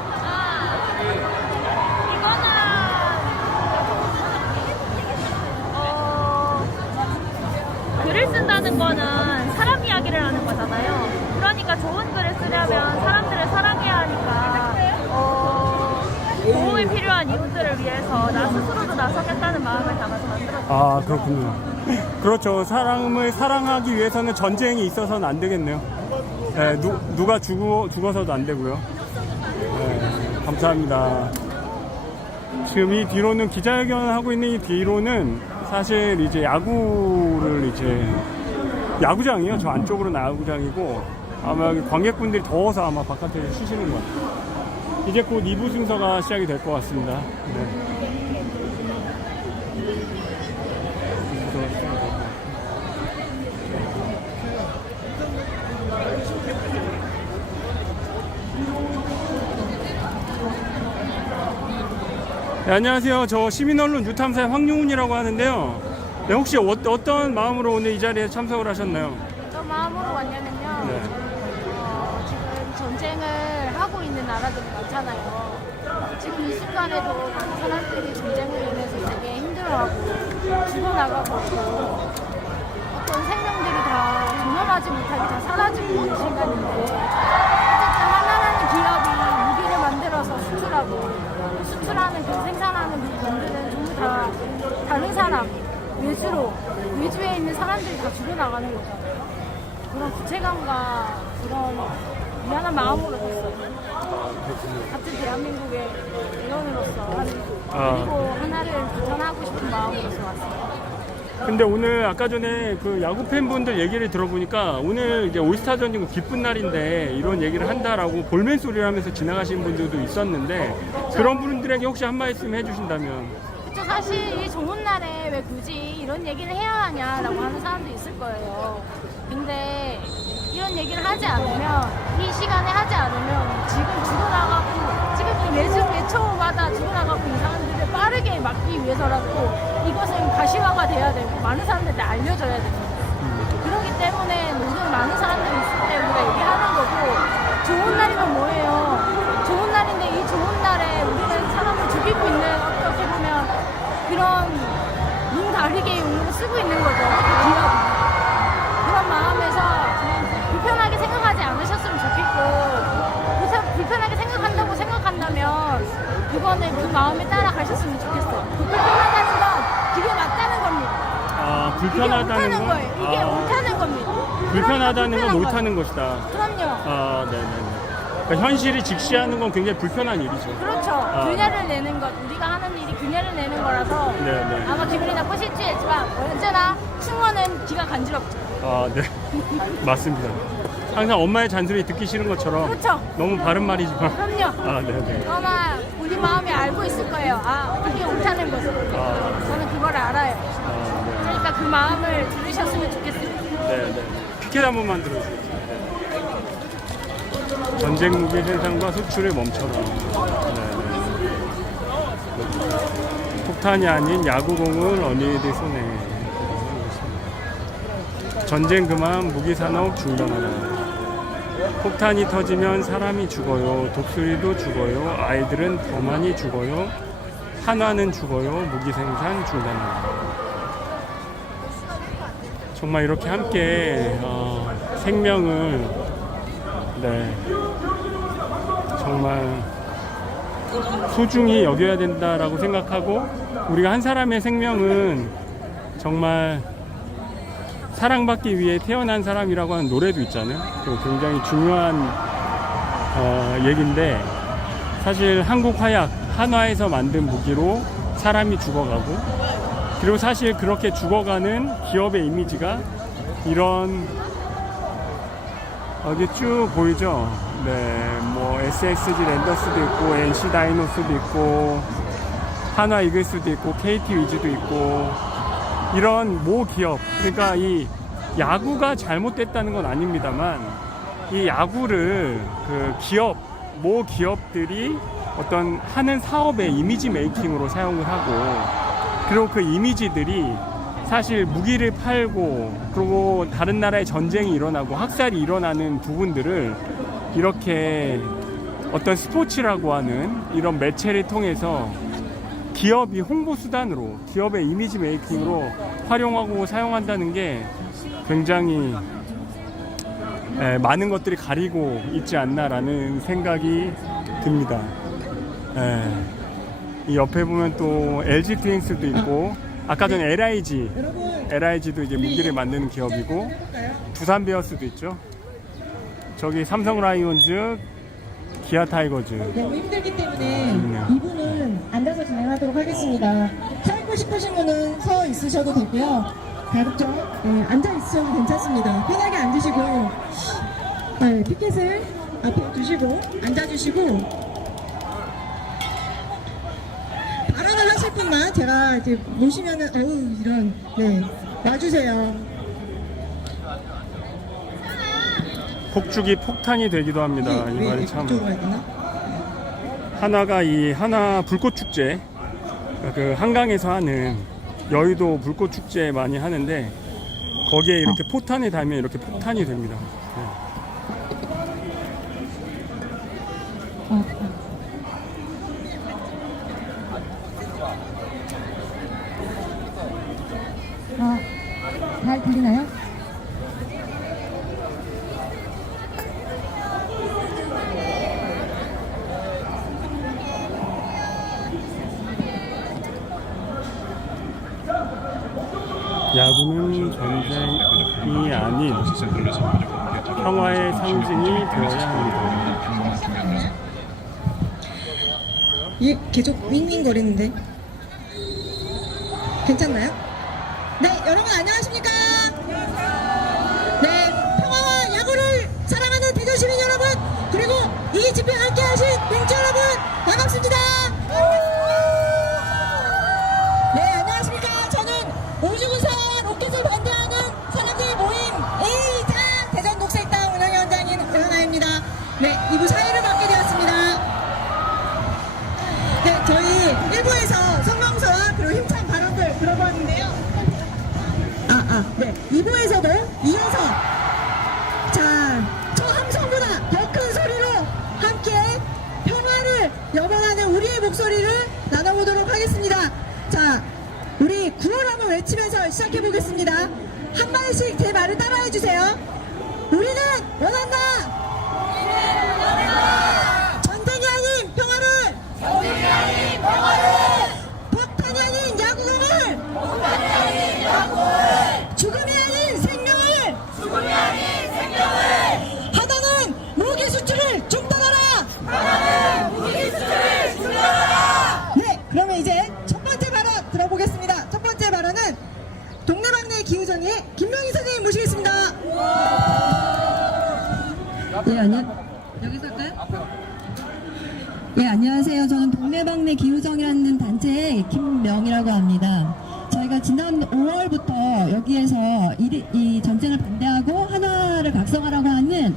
글을 쓴다는 거는 사람 이야기를 하는 거잖아요. 그러니까 좋은 글을 쓰려면 사람들을 사랑해야 하니까 도움이 필요한 이웃들을 위해서 나 스스로도 나서겠다는 마음을 담아서 만들었어요. 아, 그렇군요. 그렇죠. 사람을 사랑하기 위해서는 전쟁이 있어서는 안 되겠네요. 네, 누가 죽어서도 안 되고요. 네, 감사합니다. 지금 이 뒤로는 기자회견을 하고 있는 이 뒤로는 사실 이제 야구장이에요. 저 안쪽으로는 야구장이고 아마 여기 관객분들이 더워서 아마 바깥에 쉬시는 것 같아요. 이제 곧 2부 순서가 시작이 될 것 같습니다. 네. 2부 순서가 시작이 될 것 같아요. 네, 안녕하세요. 저 시민언론 뉴탐사의 황용훈이라고 하는데요. 네, 혹시 어떤 마음으로 오늘 이 자리에 참석을 하셨나요? 어떤 마음으로 왔냐면요. 네. 지금 전쟁을 하고 있는 나라들이 많잖아요. 지금 이 순간에도 많은 사람들이 전쟁으로 인해서 되게 힘들어하고 죽어나가고 있고 어떤 생명들이 다 존엄하지 못하게 다 사라지고 있는 시간인데 어쨌든 하나라는 기업이 무기를 만들어서 수출하는 그 생산하는 분들은 전부 다 다른 사람 외주에 있는 사람들이 다 죽어나가는 거잖아요. 그런 부채감과 그런 미안한 마음으로 됐어요. 같은 대한민국의 의원으로서 그리고 하나를 구현하고 싶은 마음으로서 왔어요. 근데 오늘 아까 전에 그 야구 팬분들 얘기를 들어보니까 오늘 이제 올스타 전이고 기쁜 날인데 이런 얘기를 한다라고 볼멘 소리를 하면서 지나가시는 분들도 있었는데 그런 분들에게 혹시 한 말씀 해주신다면? 그쵸, 사실 이 좋은 날에 왜 굳이 이런 얘기를 해야 하냐라고 하는 사람도 있을 거예요. 근데 이런 얘기를 하지 않으면 이 시간에 하지 않으면 지금 죽어나가고 지금 매 초마다 죽어나가고 있는 사람들을 빠르게 막기 위해서라도 이것은 가시화가 돼야 되고 많은 사람들한테 알려져야 됩니다. 그렇기 때문에 오늘 많은 사람들이 있을 때 우리가 얘기하는 거고 좋은 날이면 뭐예요? 좋은 날인데 이 좋은 날에 우리는 사람을 죽이고 있는 어떻게 보면 그런 눈 가리개 용으로 쓰고 있는 거죠. 기업이. 그런 마음에서 불편하게 생각하지 않으셨으면 좋겠고 불편하게 생각한다고 생각한다면 그거는 그 마음에 따라가셨으면 좋겠어요. 불편하다는 건 그게 맞다는 겁니다. 아, 불편하다는 이게 건? 옳다는 거예요. 이게 옳다는 겁니다. 불편하다는 건 불편한 옳다는 것이다. 그럼요. 아, 네네네. 그러니까 현실이 직시하는 건 굉장히 불편한 일이죠. 그렇죠. 그녀를 내는 것, 우리가 하는 일이 그녀를 내는 거라서 네네. 아마 기분이 나쁘실지 했지만 언제나 충원은 귀가 간지럽죠. 아, 네. 맞습니다. 항상 엄마의 잔소리 듣기 싫은 것처럼 그렇죠. 너무 바른 말이지만 그럼요. 아, 네네. 아마 우리 마음이 알고 있을 거예요. 아, 이게 옳다는 것을. 저는 그걸 알아요. 아, 네. 그러니까 그 마음을 들으셨으면 좋겠습니다. 네네. 피켓 한 번만 들어주세요. 전쟁 무기 생산과 수출을 멈춰라. 네네. 폭탄이 아닌 야구공을 어린이들 손에. 전쟁 그만 무기 산업 중단하라. 폭탄이 터지면 사람이 죽어요. 독수리도 죽어요. 아이들은 더 많이 죽어요. 한화는 죽어요. 무기 생산 중단하라. 정말 이렇게 함께 생명을 정말 소중히 여겨야 된다라고 생각하고, 우리가 한 사람의 생명은 정말 사랑받기 위해 태어난 사람이라고 하는 노래도 있잖아요. 굉장히 중요한 얘기인데, 사실 한국 화약 한화에서 만든 무기로 사람이 죽어가고, 그리고 사실 그렇게 죽어가는 기업의 이미지가 이런 여기 쭉 보이죠? 뭐 SSG 랜더스도 있고, NC 다이노스도 있고, 한화 이글스도 있고, KT 위즈도 있고, 이런 모 기업, 그러니까 이 야구가 잘못됐다는 건 아닙니다만, 이 야구를 그 기업, 모 기업들이 어떤 하는 사업의 이미지 메이킹으로 사용을 하고, 그리고 그 이미지들이 사실 무기를 팔고, 그리고 다른 나라의 전쟁이 일어나고 학살이 일어나는 부분들을 이렇게 어떤 스포츠라고 하는 이런 매체를 통해서 기업이 홍보 수단으로, 기업의 이미지 메이킹으로 활용하고 사용한다는 게 굉장히 많은 것들이 가리고 있지 않나라는 생각이 듭니다. 이 옆에 보면 또 LG 트윈스도 있고, 아까 전에 LIG도 이제 무기를 만드는 기업이고, 두산 베어스도 있죠. 저기 삼성 라이온즈, 기아 타이거즈. 너무 힘들기 때문에 이분은 앉아서 진행하도록 하겠습니다. 서 있고 싶으신 분은 서 있으셔도 되고요. 가급적 앉아 있으셔도 괜찮습니다. 편하게 앉으시고, 피켓을 앞에 두시고 앉아주시고, 발언을 하실 분만 제가 이제 모시면은 이런 와주세요. 폭죽이 폭탄이 되기도 합니다. 이 말이 참. 이쪽으로 가야 되나? 한화가 이 한화 불꽃 축제, 그 한강에서 하는 여의도 불꽃 축제 많이 하는데, 거기에 이렇게 포탄이 닿으면 이렇게 폭탄이 됩니다. 잘 들리나요? 야구는 전쟁이 아닌 평화의 상징이 되어야 합니다. 이게 계속 윙윙거리는데 괜찮나요? 네, 여러분 안녕하십니까? 네, 평화와 야구를 사랑하는 대전 시민 여러분, 그리고 이 집회 함께 하신 맹주 여러분, 반갑습니다. 네, 안녕하십니까? 저는 우주군사와 로켓을 반대하는 사람들 모임 A자 대전 녹색당 운영위원장인 오현아입니다. 네, 2부 사회를 맡게 되었습니다. 네, 저희 1부에서 성명서와 그리고 힘찬 발언들 들어봤는데요. 네, 2부에서도 이어서 저 함성보다 더 큰 소리로 함께 평화를 염원하는 우리의 목소리를 나눠보도록 하겠습니다. 자, 우리 구호를 한번 외치면서 시작해 보겠습니다. 한 마디씩 제 말을 따라해 주세요. 우리는 원한다. 전쟁이 아닌 평화를. 폭탄이 아닌 야구를. 죽음이 아닌 생명을. 하나는 무기 수출을 중단하라. 네, 그러면 이제 첫 번째 발언 들어보겠습니다. 첫 번째 발언은 동네방네 기후정의 김명희 선생님 모시겠습니다. 네, 여기서 할까요? 네, 안녕하세요. 저는 동네방네 기후정이라는 단체의 김명희라고 합니다. 저희가 지난 5월부터 여기에서 이 전쟁을 반대하고 한화를 각성하라고 하는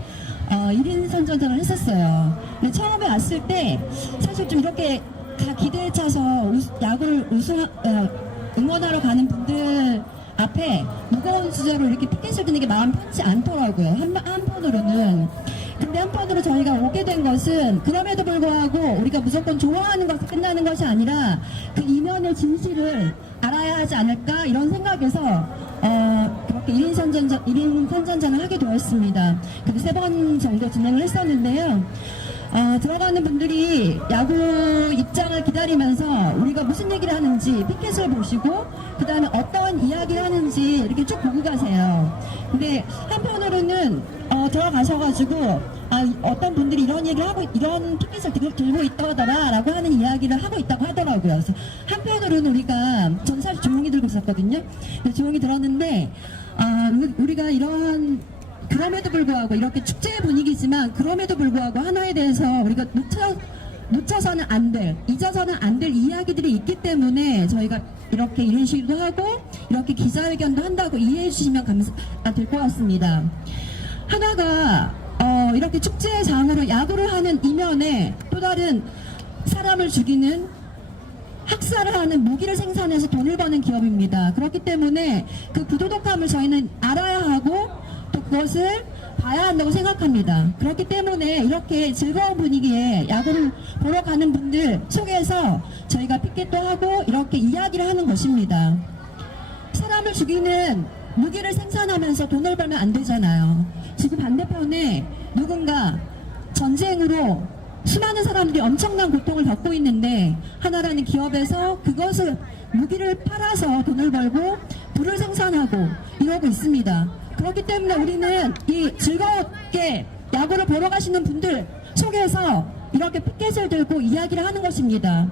1인 선전을 했었어요. 근데 처음에 왔을 때 사실 좀 이렇게 다 기대에 차서 야구를 응원하러 가는 분들 앞에 무거운 주제로 이렇게 피켓을 드는 게 마음 편치 않더라고요. 한편으로는. 근데 한편으로 저희가 오게 된 것은 그럼에도 불구하고 우리가 무조건 좋아하는 것에 끝나는 것이 아니라 그 이면의 진실을 알아야 하지 않을까 이런 생각에서 이렇게 1인 선전전을 하게 되었습니다. 그래서 3번 정도 진행을 했었는데요. 들어가는 분들이 야구 입장을 기다리면서 우리가 무슨 얘기를 하는지 피켓을 보시고 그 다음에 어떤 이야기를 하는지 이렇게 쭉 보고 가세요. 근데 한편으로는 들어가셔가지고 어떤 분들이 이런 얘기를 하고 이런 피켓을 들고 있더라 라고 하는 이야기를 하고 있다고 하더라고요. 그래서 한편으로는 저는 사실 조용히 들고 있었거든요. 조용히 들었는데 우리가 이런 그럼에도 불구하고 이렇게 축제의 분위기지만 그럼에도 불구하고 하나에 대해서 우리가 놓쳐서는 안 될, 잊어서는 안 될 이야기들이 있기 때문에 저희가 이렇게 이런 식으로 하고 이렇게 기자회견도 한다고 이해해 주시면 될 것 같습니다. 하나가 이렇게 축제의 장으로 야구를 하는 이면에 또 다른 사람을 죽이는 학살을 하는 무기를 생산해서 돈을 버는 기업입니다. 그렇기 때문에 그 부도덕함을 저희는 알아야 하고 또 그것을 봐야 한다고 생각합니다. 그렇기 때문에 이렇게 즐거운 분위기에 야구를 보러 가는 분들 속에서 저희가 피켓도 하고 이렇게 이야기를 하는 것입니다. 사람을 죽이는 무기를 생산하면서 돈을 벌면 안 되잖아요. 지금 반대편에 누군가 전쟁으로 수많은 사람들이 엄청난 고통을 겪고 있는데 하나라는 기업에서 그것을 무기를 팔아서 돈을 벌고 불을 생산하고 이러고 있습니다. 그렇기 때문에 우리는 이 즐겁게 야구를 보러 가시는 분들 속에서 이렇게 피켓을 들고 이야기를 하는 것입니다.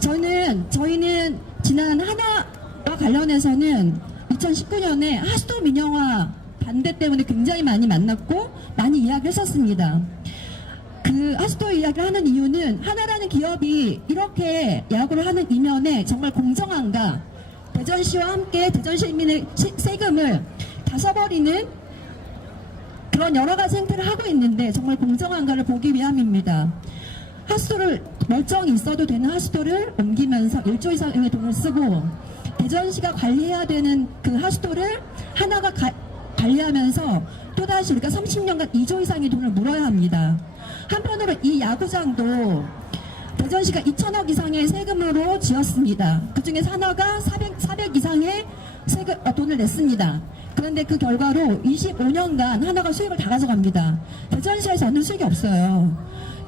저희는 지난 하나와 관련해서는 2019년에 하수도 민영화 반대 때문에 굉장히 많이 만났고 많이 이야기를 했었습니다. 그 하수도 이야기를 하는 이유는 하나라는 기업이 이렇게 야구를 하는 이면에 정말 공정한가, 대전시와 함께 대전 시민의 세금을 다 써버리는 그런 여러 가지 행태를 하고 있는데 정말 공정한가를 보기 위함입니다. 하수도를 멀쩡히 있어도 되는 하수도를 옮기면서 1조 이상의 돈을 쓰고 대전시가 관리해야 되는 그 하수도를 하나가 관리하면서 또다시 우리가 30년간 2조 이상의 돈을 물어야 합니다. 한편으로 이 야구장도 대전시가 2천억 이상의 세금으로 지었습니다. 그 중에 하나가 400 이상의 돈을 냈습니다. 그런데 그 결과로 25년간 하나가 수익을 다 가져갑니다. 대전시에서는 수익이 없어요.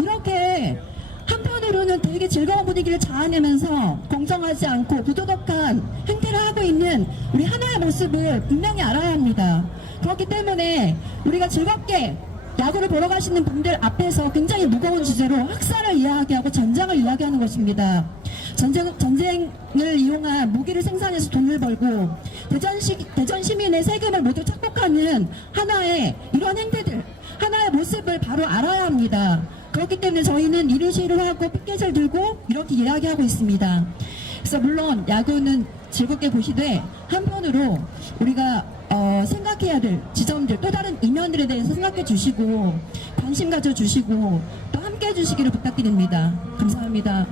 이렇게 한편으로는 되게 즐거운 분위기를 자아내면서 공정하지 않고 부도덕한 행태를 하고 있는 우리 하나의 모습을 분명히 알아야 합니다. 그렇기 때문에 우리가 즐겁게 야구를 보러 가시는 분들 앞에서 굉장히 무거운 주제로 학살을 이야기하고 전쟁을 이야기하는 것입니다. 전쟁을 이용한 무기를 생산해서 돈을 벌고 대전 시민의 세금을 모두 착복하는 하나의 이런 행태들, 하나의 모습을 바로 알아야 합니다. 그렇기 때문에 저희는 이런 시위를 하고 피켓을 들고 이렇게 이야기하고 있습니다. 그래서 물론 야구는 즐겁게 보시되 한편으로 우리가 생각해야 될 지점들, 또 다른 이면들에 대해서 생각해 주시고 관심 가져 주시고 또 함께 해 주시기를 부탁드립니다. 감사합니다.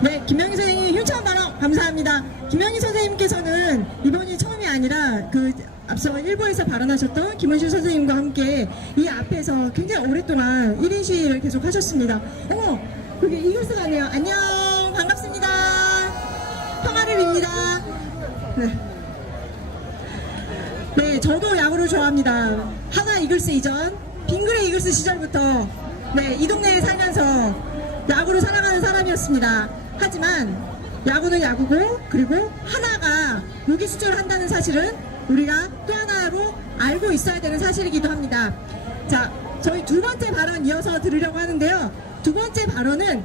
네, 김명희 선생님 힘찬 발언 감사합니다. 김명희 선생님께서는 이번이 처음이 아니라 앞서 일부에서 발언하셨던 김은실 선생님과 함께 이 앞에서 굉장히 오랫동안 1인 시위를 계속 하셨습니다. 그게 이글스 같네요. 안녕, 반갑습니다. 평화를 빕니다. 네, 저도 야구를 좋아합니다. 하나 이글스 이전, 빙그레 이글스 시절부터 이 동네에 살면서 야구를 사랑하는 사람이었습니다. 하지만 야구는 야구고 그리고 하나가 무기 수출을 한다는 사실은 우리가 또 하나로 알고 있어야 되는 사실이기도 합니다. 자, 저희 두 번째 발언 이어서 들으려고 하는데요. 두 번째 발언은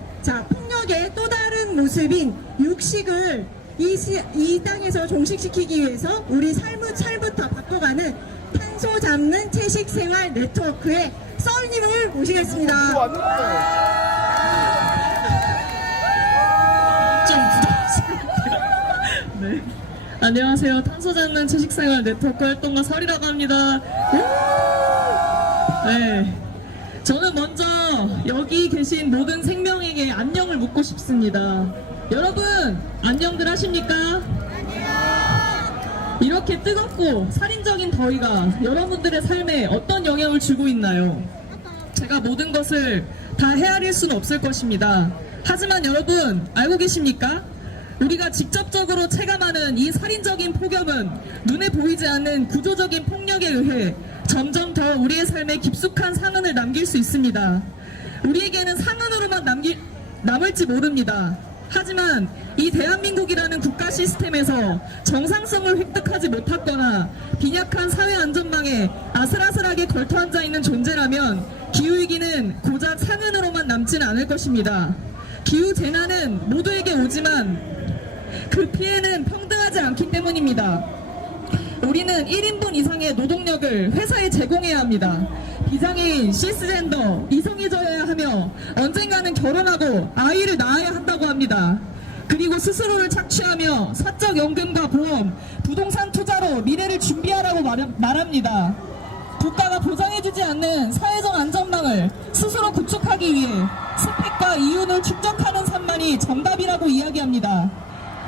폭력의 또 다른 모습인 육식을 이 땅에서 종식시키기 위해서 우리 삶부터 바꿔가는 탄소 잡는 채식 생활 네트워크의 썰님을 모시겠습니다. 네. 안녕하세요. 탄소 잡는 채식생활 네트워크 활동가 설이라고 합니다. 네. 저는 먼저 여기 계신 모든 생명에게 안녕을 묻고 싶습니다. 여러분, 안녕들 하십니까? 안녕! 이렇게 뜨겁고 살인적인 더위가 여러분들의 삶에 어떤 영향을 주고 있나요? 제가 모든 것을 다 헤아릴 수는 없을 것입니다. 하지만 여러분 알고 계십니까? 우리가 직접적으로 체감하는 이 살인적인 폭염은 눈에 보이지 않는 구조적인 폭력에 의해 점점 더 우리의 삶에 깊숙한 상흔을 남길 수 있습니다. 우리에게는 상흔으로만 남을지 모릅니다. 하지만 이 대한민국이라는 국가 시스템에서 정상성을 획득하지 못했거나 빈약한 사회 안전망에 아슬아슬하게 걸터 앉아 있는 존재라면 기후위기는 고작 상흔으로만 남지는 않을 것입니다. 기후재난은 모두에게 오지만 그 피해는 평등하지 않기 때문입니다. 우리는 1인분 이상의 노동력을 회사에 제공해야 합니다. 비장애인, 시스젠더, 이성애자여야 하며 언젠가는 결혼하고 아이를 낳아야 한다고 합니다. 그리고 스스로를 착취하며 사적연금과 보험, 부동산 투자로 미래를 준비하라고 말합니다. 국가가 보장해주지 않는 사회적 안전망을 스스로 구축하기 위해 스펙과 이윤을 축적하는 삶만이 정답이라고 이야기합니다.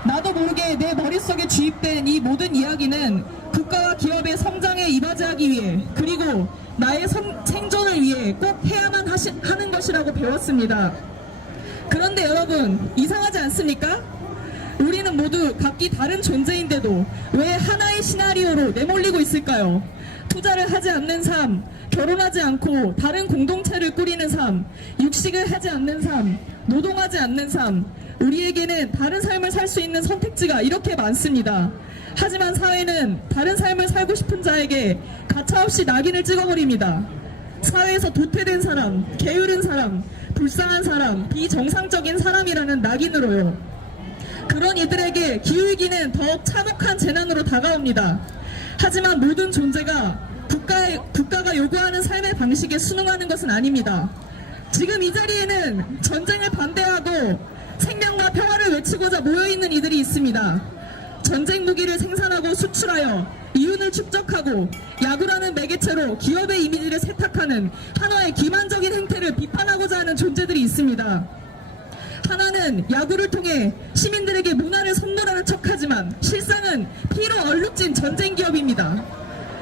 나도 모르게 내 머릿속에 주입된 이 모든 이야기는 국가와 기업의 성장에 이바지하기 위해 그리고 나의 생존을 위해 꼭 해야만 하는 것이라고 배웠습니다. 그런데 여러분 이상하지 않습니까? 우리는 모두 각기 다른 존재인데도 왜 하나의 시나리오로 내몰리고 있을까요? 투자를 하지 않는 삶, 결혼하지 않고 다른 공동체를 꾸리는 삶, 육식을 하지 않는 삶, 노동하지 않는 삶, 우리에게는 다른 삶을 살 수 있는 선택지가 이렇게 많습니다. 하지만 사회는 다른 삶을 살고 싶은 자에게 가차없이 낙인을 찍어버립니다. 사회에서 도태된 사람, 게으른 사람, 불쌍한 사람, 비정상적인 사람이라는 낙인으로요. 그런 이들에게 기후위기는 더욱 참혹한 재난으로 다가옵니다. 하지만 모든 존재가 국가가 요구하는 삶의 방식에 순응하는 것은 아닙니다. 지금 이 자리에는 전쟁을 반대하고 생명과 평화를 외치고자 모여있는 이들이 있습니다. 전쟁 무기를 생산하고 수출하여 이윤을 축적하고 야구라는 매개체로 기업의 이미지를 세탁하는 한화의 기만적인 행태를 비판하고자 하는 존재들이 있습니다. 하나는 야구를 통해 시민들에게 문화를 선물하는 척하지만 실상은 피로 얼룩진 전쟁 기업입니다.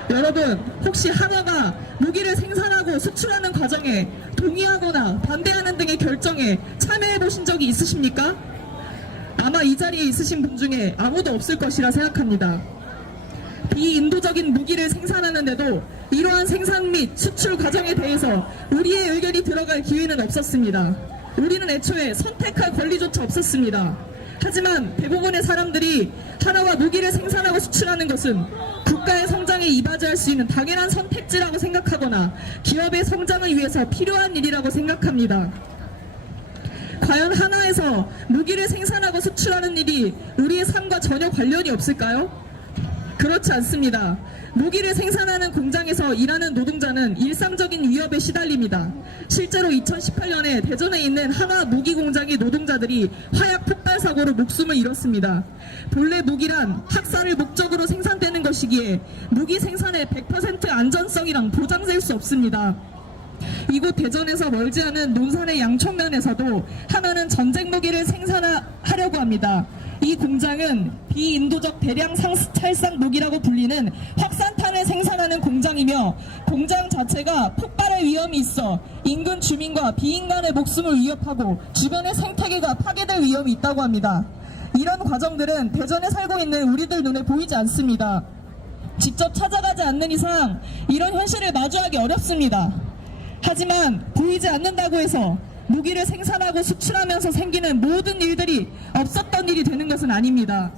여러분 혹시 한화가 무기를 생산하고 수출하는 과정에 동의하거나 반대하는 등의 결정에 참여해 보신 적이 있으십니까? 아마 이 자리에 있으신 분 중에 아무도 없을 것이라 생각합니다. 비인도적인 무기를 생산하는데도 이러한 생산 및 수출 과정에 대해서 우리의 의견이 들어갈 기회는 없었습니다. 우리는 애초에 선택할 권리조차 없었습니다. 하지만 대부분의 사람들이 하나와 무기를 생산하고 수출하는 것은 국가의 성장에 이바지할 수 있는 당연한 선택지라고 생각하거나 기업의 성장을 위해서 필요한 일이라고 생각합니다. 과연 하나에서 무기를 생산하고 수출하는 일이 우리의 삶과 전혀 관련이 없을까요? 그렇지 않습니다. 무기를 생산하는 공장에서 일하는 노동자는 일상적인 위협에 시달립니다. 실제로 2018년에 대전에 있는 하나 무기 공장의 노동자들이 화약 폭발 사고로 목숨을 잃었습니다. 본래 무기란 학살을 목적으로 생산되는 것이기에 무기 생산의 100% 안전성이랑 보장될 수 없습니다. 이곳 대전에서 멀지 않은 논산의 양촌면에서도 하나는 전쟁 무기를 생산하려고 합니다. 이 공장은 비인도적 대량 살상 무기라고 불리는 확산탄을 생산하는 공장이며 공장 자체가 폭발할 위험이 있어 인근 주민과 비인간의 목숨을 위협하고 주변의 생태계가 파괴될 위험이 있다고 합니다. 이런 과정들은 대전에 살고 있는 우리들 눈에 보이지 않습니다. 직접 찾아가지 않는 이상 이런 현실을 마주하기 어렵습니다. 하지만 보이지 않는다고 해서 무기를 생산하고 수출하면서 생기는 모든 일들이 없었던 일이 되는 것은 아닙니다.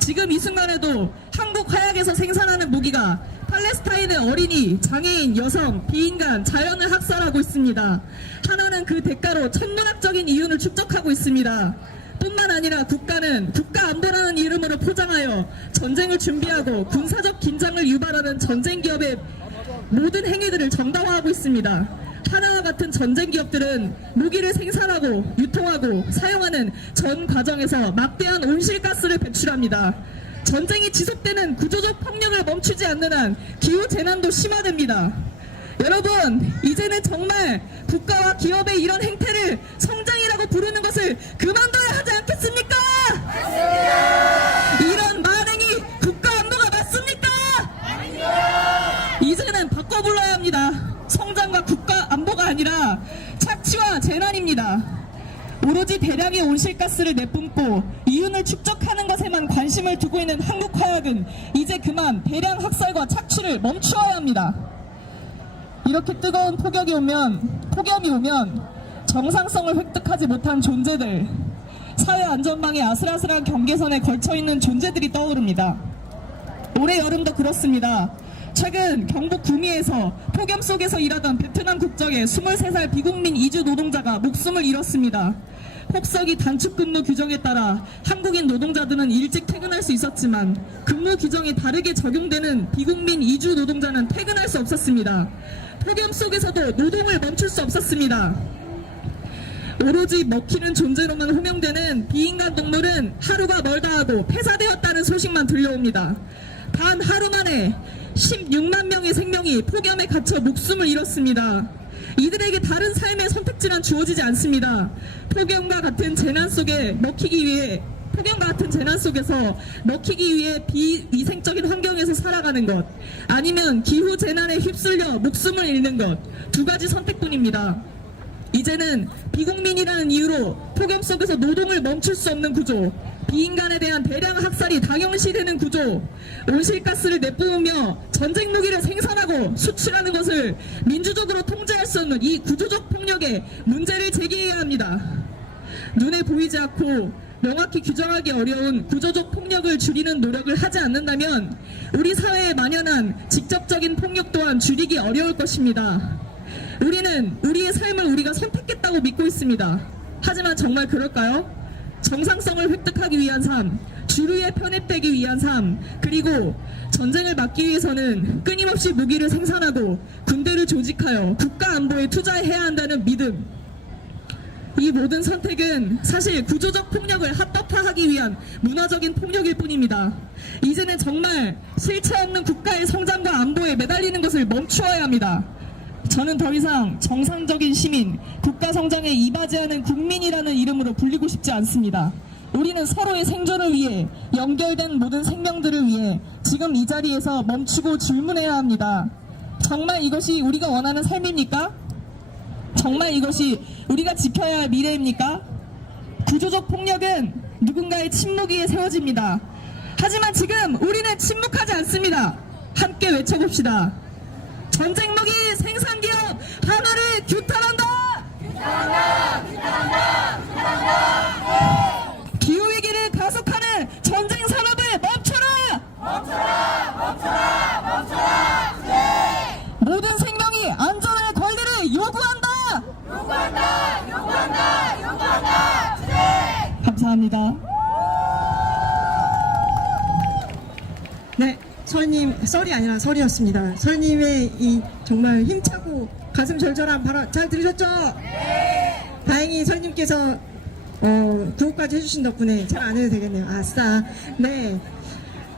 지금 이 순간에도 한국 화약에서 생산하는 무기가 팔레스타인의 어린이, 장애인, 여성, 비인간, 자연을 학살하고 있습니다. 하나는 그 대가로 천문학적인 이윤을 축적하고 있습니다. 뿐만 아니라 국가는 국가 안보라는 이름으로 포장하여 전쟁을 준비하고 군사적 긴장을 유발하는 전쟁 기업의 모든 행위들을 정당화하고 있습니다. 하나와 같은 전쟁 기업들은 무기를 생산하고 유통하고 사용하는 전 과정에서 막대한 온실가스를 배출합니다. 전쟁이 지속되는 구조적 폭력을 멈추지 않는 한 기후재난도 심화됩니다. 여러분 이제는 정말 국가와 기업의 이런 행태를 성장이라고 부르는 것을 그만둬야 하지 않겠습니까? 재난입니다. 오로지 대량의 온실가스를 내뿜고 이윤을 축적하는 것에만 관심을 두고 있는 한국 화약은 이제 그만 대량 학살과 착취를 멈추어야 합니다. 이렇게 뜨거운 폭염이 오면 정상성을 획득하지 못한 존재들, 사회 안전망의 아슬아슬한 경계선에 걸쳐있는 존재들이 떠오릅니다. 올해 여름도 그렇습니다. 최근 경북 구미에서 폭염 속에서 일하던 베트남 국적의 23살 비국민 이주 노동자가 목숨을 잃었습니다. 폭설기 단축 근무 규정에 따라 한국인 노동자들은 일찍 퇴근할 수 있었지만 근무 규정이 다르게 적용되는 비국민 이주 노동자는 퇴근할 수 없었습니다. 폭염 속에서도 노동을 멈출 수 없었습니다. 오로지 먹히는 존재로만 호명되는 비인간 동물은 하루가 멀다 하고 폐사되었다는 소식만 들려옵니다. 단 하루 만에 16만 명의 생명이 폭염에 갇혀 목숨을 잃었습니다. 이들에게 다른 삶의 선택지란 주어지지 않습니다. 폭염과 같은 재난 속에서 먹히기 위해 비위생적인 환경에서 살아가는 것, 아니면 기후 재난에 휩쓸려 목숨을 잃는 것, 두 가지 선택뿐입니다. 이제는 비국민이라는 이유로 폭염 속에서 노동을 멈출 수 없는 구조, 비인간에 대한 대량 학살이 당연시되는 구조, 온실가스를 내뿜으며 전쟁 무기를 생산하고 수출하는 것을 민주적으로 통제할 수 없는 이 구조적 폭력에 문제를 제기해야 합니다. 눈에 보이지 않고 명확히 규정하기 어려운 구조적 폭력을 줄이는 노력을 하지 않는다면 우리 사회에 만연한 직접적인 폭력 또한 줄이기 어려울 것입니다. 우리는 우리의 삶을 우리가 선택했다고 믿고 있습니다. 하지만 정말 그럴까요? 정상성을 획득하기 위한 삶, 주류에 편입되기 위한 삶, 그리고 전쟁을 막기 위해서는 끊임없이 무기를 생산하고 군대를 조직하여 국가 안보에 투자해야 한다는 믿음. 이 모든 선택은 사실 구조적 폭력을 합법화하기 위한 문화적인 폭력일 뿐입니다. 이제는 정말 실체 없는 국가의 성장과 안보에 매달리는 것을 멈추어야 합니다. 저는 더 이상 정상적인 시민, 국가 성장에 이바지하는 국민이라는 이름으로 불리고 싶지 않습니다. 우리는 서로의 생존을 위해, 연결된 모든 생명들을 위해 지금 이 자리에서 멈추고 질문해야 합니다. 정말 이것이 우리가 원하는 삶입니까? 정말 이것이 우리가 지켜야 할 미래입니까? 구조적 폭력은 누군가의 침묵 위에 세워집니다. 하지만 지금 우리는 침묵하지 않습니다. 함께 외쳐봅시다. 전쟁 무기 생산 기업 하나를 규탄한다! 규탄한다! 규탄한다! 규탄한다! 기후 위기를 가속하는 전쟁 산업을 멈춰라! 멈춰라! 멈춰라! 멈춰라! 네! 모든 생명이 안전할 권리를 요구한다! 요구한다! 요구한다! 요구한다! 네! 감사합니다. 네, 썰이 아니라 설이었습니다. 설님의 이 정말 힘차고 가슴 절절한 발언 잘 들으셨죠? 네. 다행히 설님께서 구호까지 해주신 덕분에 잘 안 해도 되겠네요. 아싸. 네.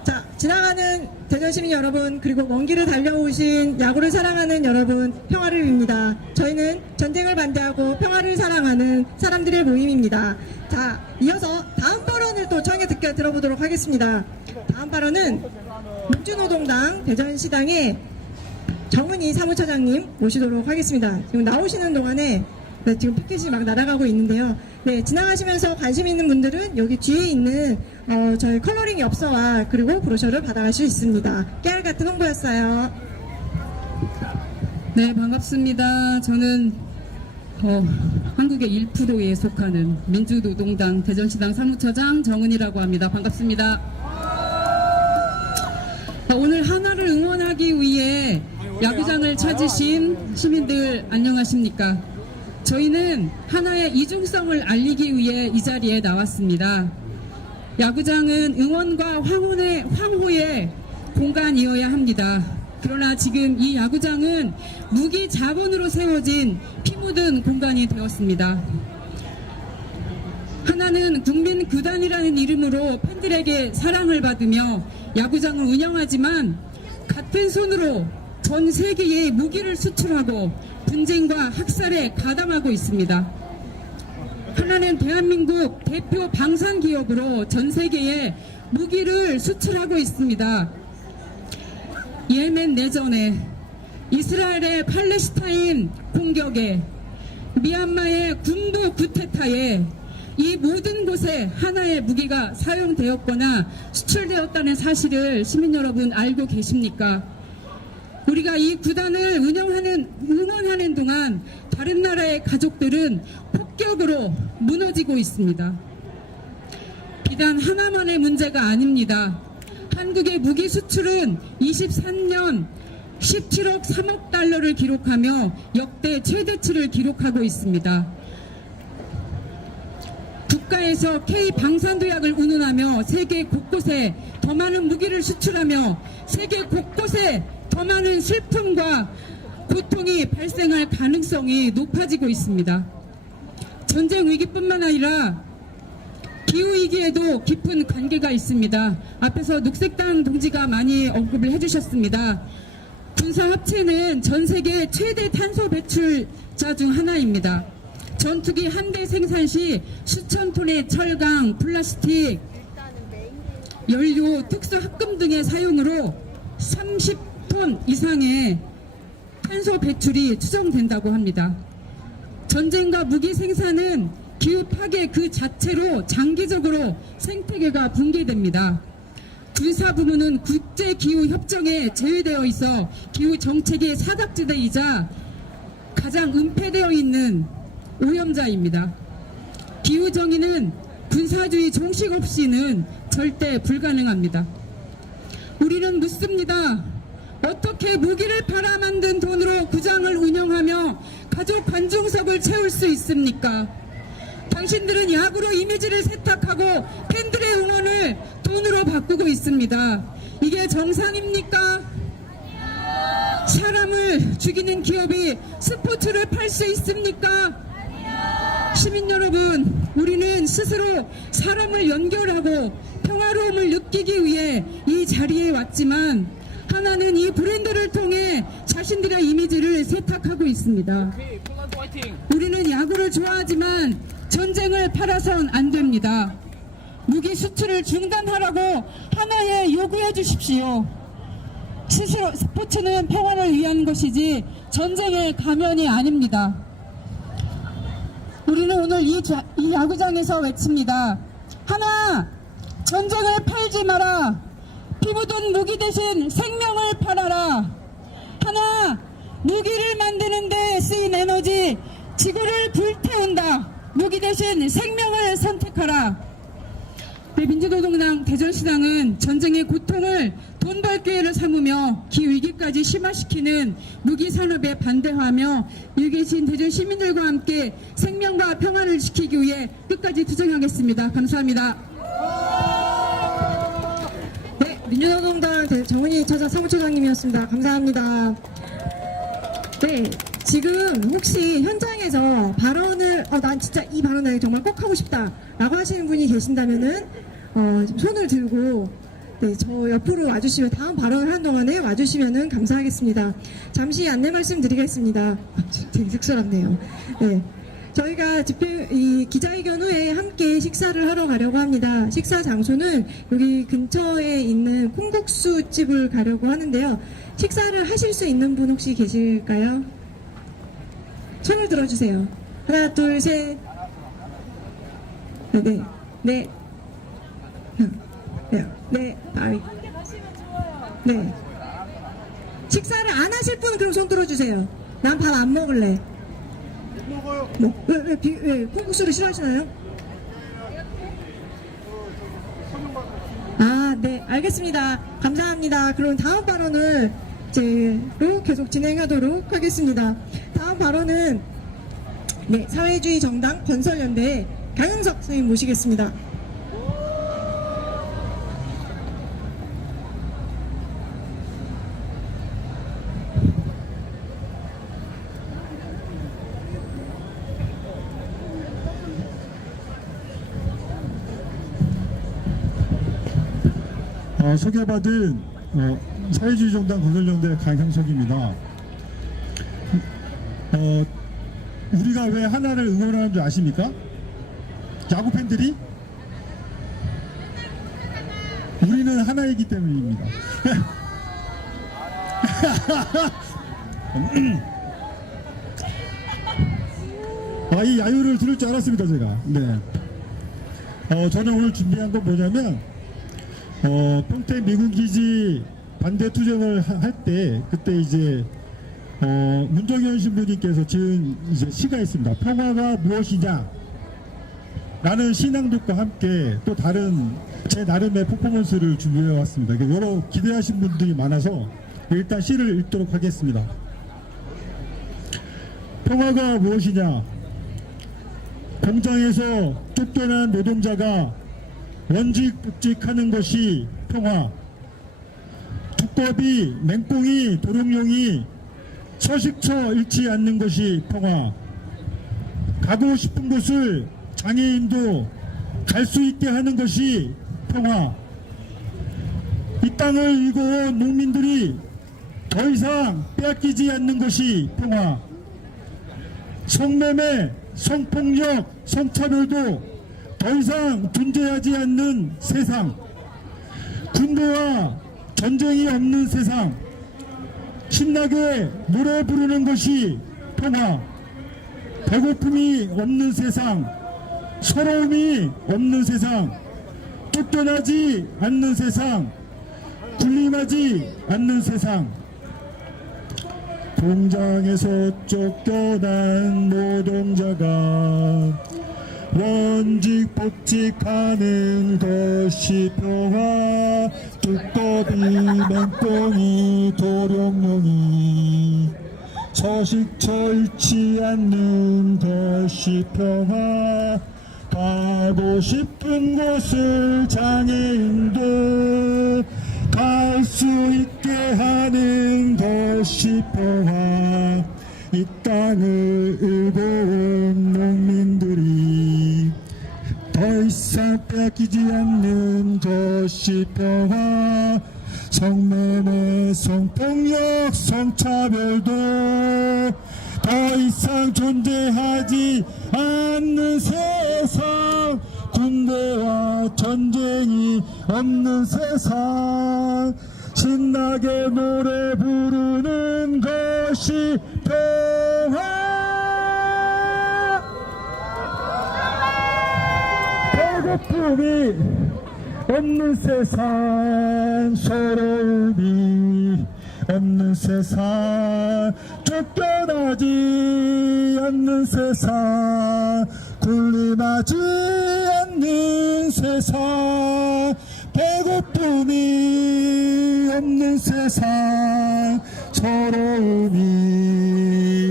자, 지나가는 대전 시민 여러분, 그리고 먼 길을 달려오신 야구를 사랑하는 여러분, 평화를 빕니다. 저희는 전쟁을 반대하고 평화를 사랑하는 사람들의 모임입니다. 자, 이어서 다음 발언을 또 청해 들어보도록 하겠습니다. 다음 발언은 민주노동당 대전시당의 정은희 사무처장님 모시도록 하겠습니다. 지금 나오시는 동안에 지금 피켓이 막 날아가고 있는데요. 네, 지나가시면서 관심 있는 분들은 여기 뒤에 있는 저희 컬러링 엽서와 그리고 브로셔를 받아가실 수 있습니다. 깨알 같은 홍보였어요. 네, 반갑습니다. 저는 한국의 1%에 속하는 민주노동당 대전시당 사무처장 정은희라고 합니다. 반갑습니다. 오늘 하나를 응원하기 위해 야구장을 찾으신 시민들 안녕하십니까? 저희는 하나의 이중성을 알리기 위해 이 자리에 나왔습니다. 야구장은 응원과 황호의 공간이어야 합니다. 그러나 지금 이 야구장은 무기 자본으로 세워진 피 묻은 공간이 되었습니다. 하나는 국민 구단이라는 이름으로 팬들에게 사랑을 받으며 야구장을 운영하지만 같은 손으로 전 세계에 무기를 수출하고 분쟁과 학살에 가담하고 있습니다. 하나는 대한민국 대표 방산 기업으로 전 세계에 무기를 수출하고 있습니다. 예멘 내전에, 이스라엘의 팔레스타인 공격에, 미얀마의 군부 쿠데타에 이 모든 곳에 하나의 무기가 사용되었거나 수출되었다는 사실을 시민 여러분 알고 계십니까? 우리가 이 구단을 응원하는 동안 다른 나라의 가족들은 폭격으로 무너지고 있습니다. 비단 하나만의 문제가 아닙니다. 한국의 무기 수출은 23년 17억 3억 달러를 기록하며 역대 최대치를 기록하고 있습니다. 국가에서 K-방산도약을 운운하며 세계 곳곳에 더 많은 무기를 수출하며 세계 곳곳에 더 많은 슬픔과 고통이 발생할 가능성이 높아지고 있습니다. 전쟁 위기뿐만 아니라 기후위기에도 깊은 관계가 있습니다. 앞에서 녹색당 동지가 많이 언급을 해주셨습니다. 군사합체는 전 세계 최대 탄소 배출자 중 하나입니다. 전투기 한 대 생산 시 수천 톤의 철강, 플라스틱, 연료, 특수합금 등의 사용으로 30톤 이상의 탄소 배출이 추정된다고 합니다. 전쟁과 무기 생산은 기후 파괴 그 자체로 장기적으로 생태계가 붕괴됩니다. 군사 부문은 국제 기후 협정에 제외되어 있어 기후 정책의 사각지대이자 가장 은폐되어 있는 오염자입니다. 기후 정의는 군사주의 종식 없이는 절대 불가능합니다. 우리는 묻습니다. 어떻게 무기를 팔아 만든 돈으로 구장을 운영하며 가족 관중석을 채울 수 있습니까? 당신들은 야구로 이미지를 세탁하고 팬들의 응원을 돈으로 바꾸고 있습니다. 이게 정상입니까? 사람을 죽이는 기업이 스포츠를 팔 수 있습니까? 시민 여러분, 우리는 스스로 사람을 연결하고 평화로움을 느끼기 위해 이 자리에 왔지만 하나는 이 브랜드를 통해 자신들의 이미지를 세탁하고 있습니다. 우리는 야구를 좋아하지만 전쟁을 팔아선 안 됩니다. 무기 수출을 중단하라고 하나에 요구해 주십시오. 스스로 스포츠는 평화를 위한 것이지 전쟁의 가면이 아닙니다. 우리는 오늘 이 야구장에서 외칩니다. 하나, 전쟁을 팔지 마라. 피 묻은 무기 대신 생명을 팔아라. 하나, 무기를 만드는 데 쓰인 에너지, 지구를 불태운다. 무기 대신 생명을 선택하라. 네, 민주노동당 대전시당은 전쟁의 고통을 돈 벌 기회를 삼으며 기후위기까지 심화시키는 무기산업에 반대하며 여기 계신 대전 시민들과 함께 생명과 평화를 지키기 위해 끝까지 투쟁하겠습니다. 감사합니다. 네, 민주노동당 정은희 차장 사무처장님이었습니다. 감사합니다. 네, 지금 혹시 현장에서 발언을 난 진짜 이 발언을 정말 꼭 하고 싶다 라고 하시는 분이 계신다면은 손을 들고 네, 저 옆으로 와주시면 다음 발언을 하는 동안에 와주시면은 감사하겠습니다. 잠시 안내 말씀드리겠습니다. 되게 쑥스럽네요. 네, 저희가 이 기자회견 후에 함께 식사를 하러 가려고 합니다. 식사 장소는 여기 근처에 있는 콩국수 집을 가려고 하는데요. 식사를 하실 수 있는 분 혹시 계실까요? 손을 들어주세요. 하나, 둘, 셋. 네, 네. 네, 네. 식사를 안 하실 분은 그럼 손 들어주세요. 난 밥 안 먹을래. 먹어요. 뭐, 왜 콩국수를 싫어하시나요? 아, 네, 알겠습니다. 감사합니다. 그럼 다음 발언을 제로 계속 진행하도록 하겠습니다. 다음 발언은 네, 사회주의 정당 건설연대 강영석 선생님 모시겠습니다. 소개받은 사회주의 정당 건설연대 강형석입니다. 우리가 왜 하나를 응원하는 줄 아십니까? 야구 팬들이? 우리는 하나이기 때문입니다. 이 야유를 들을 줄 알았습니다, 제가. 네. 저는 오늘 준비한 건 뭐냐면, 평택 미군기지 반대 투쟁을 할 때, 그때 이제, 문정현 신부님께서 지은 이제 시가 있습니다. 평화가 무엇이냐? 라는 신앙독과 함께 또 다른 제 나름의 퍼포먼스를 준비해 왔습니다. 여러 기대하신 분들이 많아서 일단 시를 읽도록 하겠습니다. 평화가 무엇이냐? 공장에서 쫓겨난 노동자가 원직복직하는 것이 평화. 두꺼비, 맹꽁이, 도롱뇽이 서식처 잃지 않는 것이 평화. 가고 싶은 곳을 장애인도 갈 수 있게 하는 것이 평화. 이 땅을 일궈온 농민들이 더 이상 빼앗기지 않는 것이 평화. 성매매, 성폭력, 성차별도 더 이상 존재하지 않는 세상. 군대와 전쟁이 없는 세상. 신나게 노래 부르는 것이 평화. 배고픔이 없는 세상. 서러움이 없는 세상. 쫓겨나지 않는 세상. 군림하지 않는 세상. 공장에서 쫓겨난 노동자가 원직 복직하는 것이 평화. 두꺼비, 맹꽁이, 도룡뇽이 서식처 잃지 않는 것이 평화. 가고 싶은 곳을 장애인도 갈 수 있게 하는 것이 평화. 이 땅을 일궈온 농민들이 더 이상 뺏기지 않는 것이 평화. 성매매, 성폭력, 성차별도 더 이상 존재하지 않는 세상. 군대와 전쟁이 없는 세상. 신나게 노래 부르는 것이 평화. 배고픔이 없는 세상. 서러움이 없는 세상. 쫓겨나지 않는 세상. 군림하지 않는 세상. 배고픔이 없는 세상. 서러움이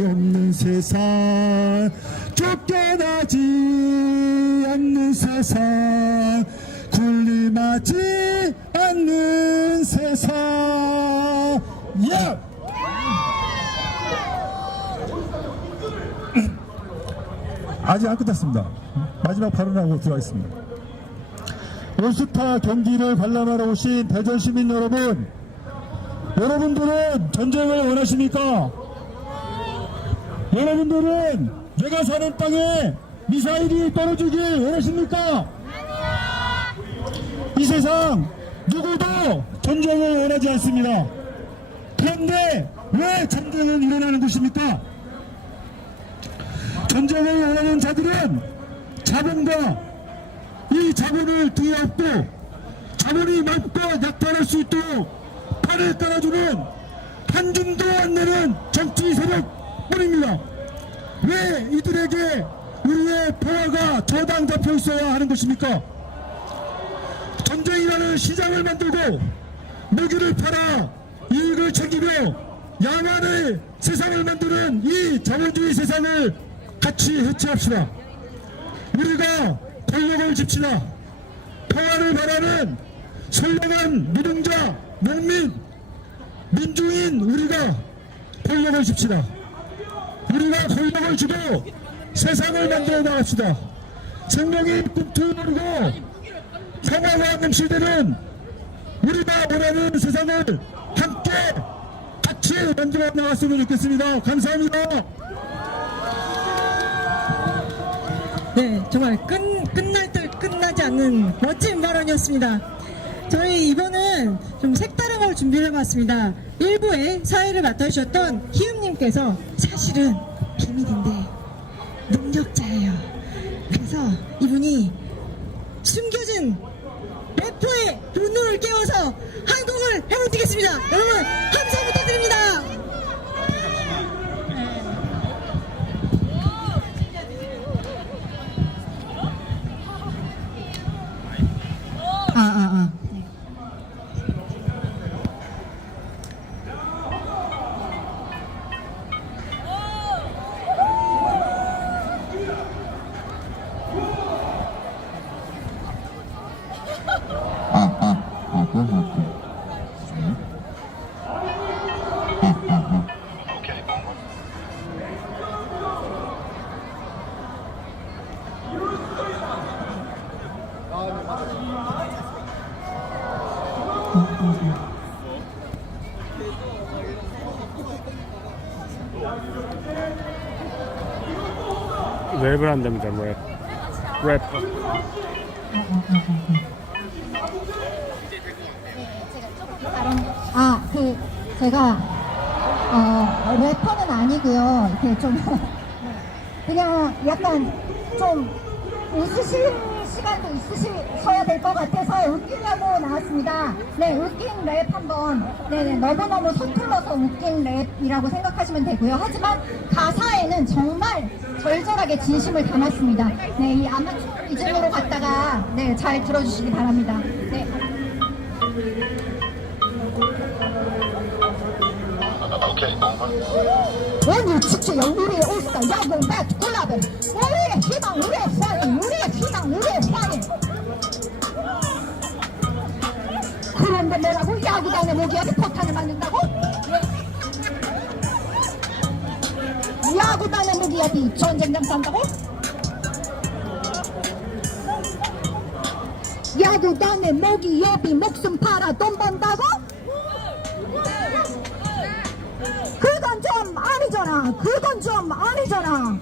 없는 세상. 쫓겨나지 않는 세상. 군림하지 않는 세상. 예! 아직 안 끝났습니다. 마지막 발언하고 들어가겠습니다. 올스타 경기를 관람하러 오신 대전 시민 여러분, 여러분들은 전쟁을 원하십니까? 여러분들은 내가 사는 땅에 미사일이 떨어지길 원하십니까? 이 세상 누구도 전쟁을 원하지 않습니다. 그런데 왜 전쟁은 일어나는 것입니까? 전쟁을 원하는 자들은 자본과 이 자본을 뒤에 업고 자본이 마음껏 약탈할 수 있도록 팔을 깔아주는 한 줌도 안 내는 정치 세력뿐입니다. 왜 이들에게 우리의 평화가 저당 잡혀 있어야 하는 것입니까? 전쟁이라는 시장을 만들고 무기를 팔아 이익을 챙기며 야만의 세상을 만드는 이 자본주의 세상을 같이 해체합시다. 우리가 권력을 짚시다. 평화를 바라는 선량한 노동자, 농민, 민중인 우리가 권력을 짚시다. 우리가 권력을 주고 세상을 만들어 나갑시다. 생명이 꿈틀거리고 평화가 넘실대는 우리가 원하는 세상을 함께 같이 만들어 나갔으면 좋겠습니다. 감사합니다. 네, 정말 끝날 듯 끝나지 않는 멋진 발언이었습니다. 저희 이번은 좀 색다른 걸 준비를 해봤습니다. 1부에 사회를 맡아주셨던 희음님께서 사실은 비밀인데 저격자예요. 그래서 이분이 숨겨진 래퍼의 분노를 깨워서 한 곡을 해보겠습니다. 여러분 함성 부탁드립니다. 랩을 한답니다. 랩. 제가 래퍼는 아니고요. 이렇게 좀 그냥 약간 좀 웃으실 시간도 있으셔야 될 것 같아서 웃기려고 나왔습니다. 네, 웃긴 랩 한번. 네, 너무너무 서툴러서 웃긴 랩이라고 생각하시면 되고요. 하지만 가사에는 정말 절절하게 진심을 담았습니다. 네, 이 아마추어 리듬으로 갔다가 네, 잘 들어주시기 바랍니다. 네. 오늘 축제야 우리의 올스타 야경 배트 클럽은 우리의 희망 우리의 환희 우리의 희망 우리의 환희. 그런데 뭐라고 야구단의 모기한테 포탄을 맞는다고? 야구단의 모기한테 전쟁장 산다고? 야구단의 모기협이 목숨 팔아 돈 번다고? 그건 좀 아니잖아. 그건 좀 아니잖아.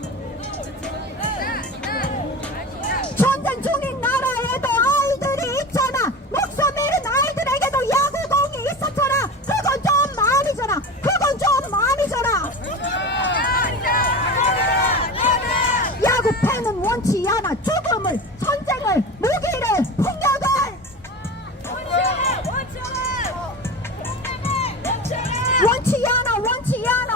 전쟁 중인 나라에도 아이들이 있잖아. 목숨 잃은 아이들에게도 야구공이 있었잖아. 그건 좀 아니잖아. 그건 좀 아니잖아. 야구 팬은 원치 않아. 죽음을, 전쟁을, 무기를, 폭력을.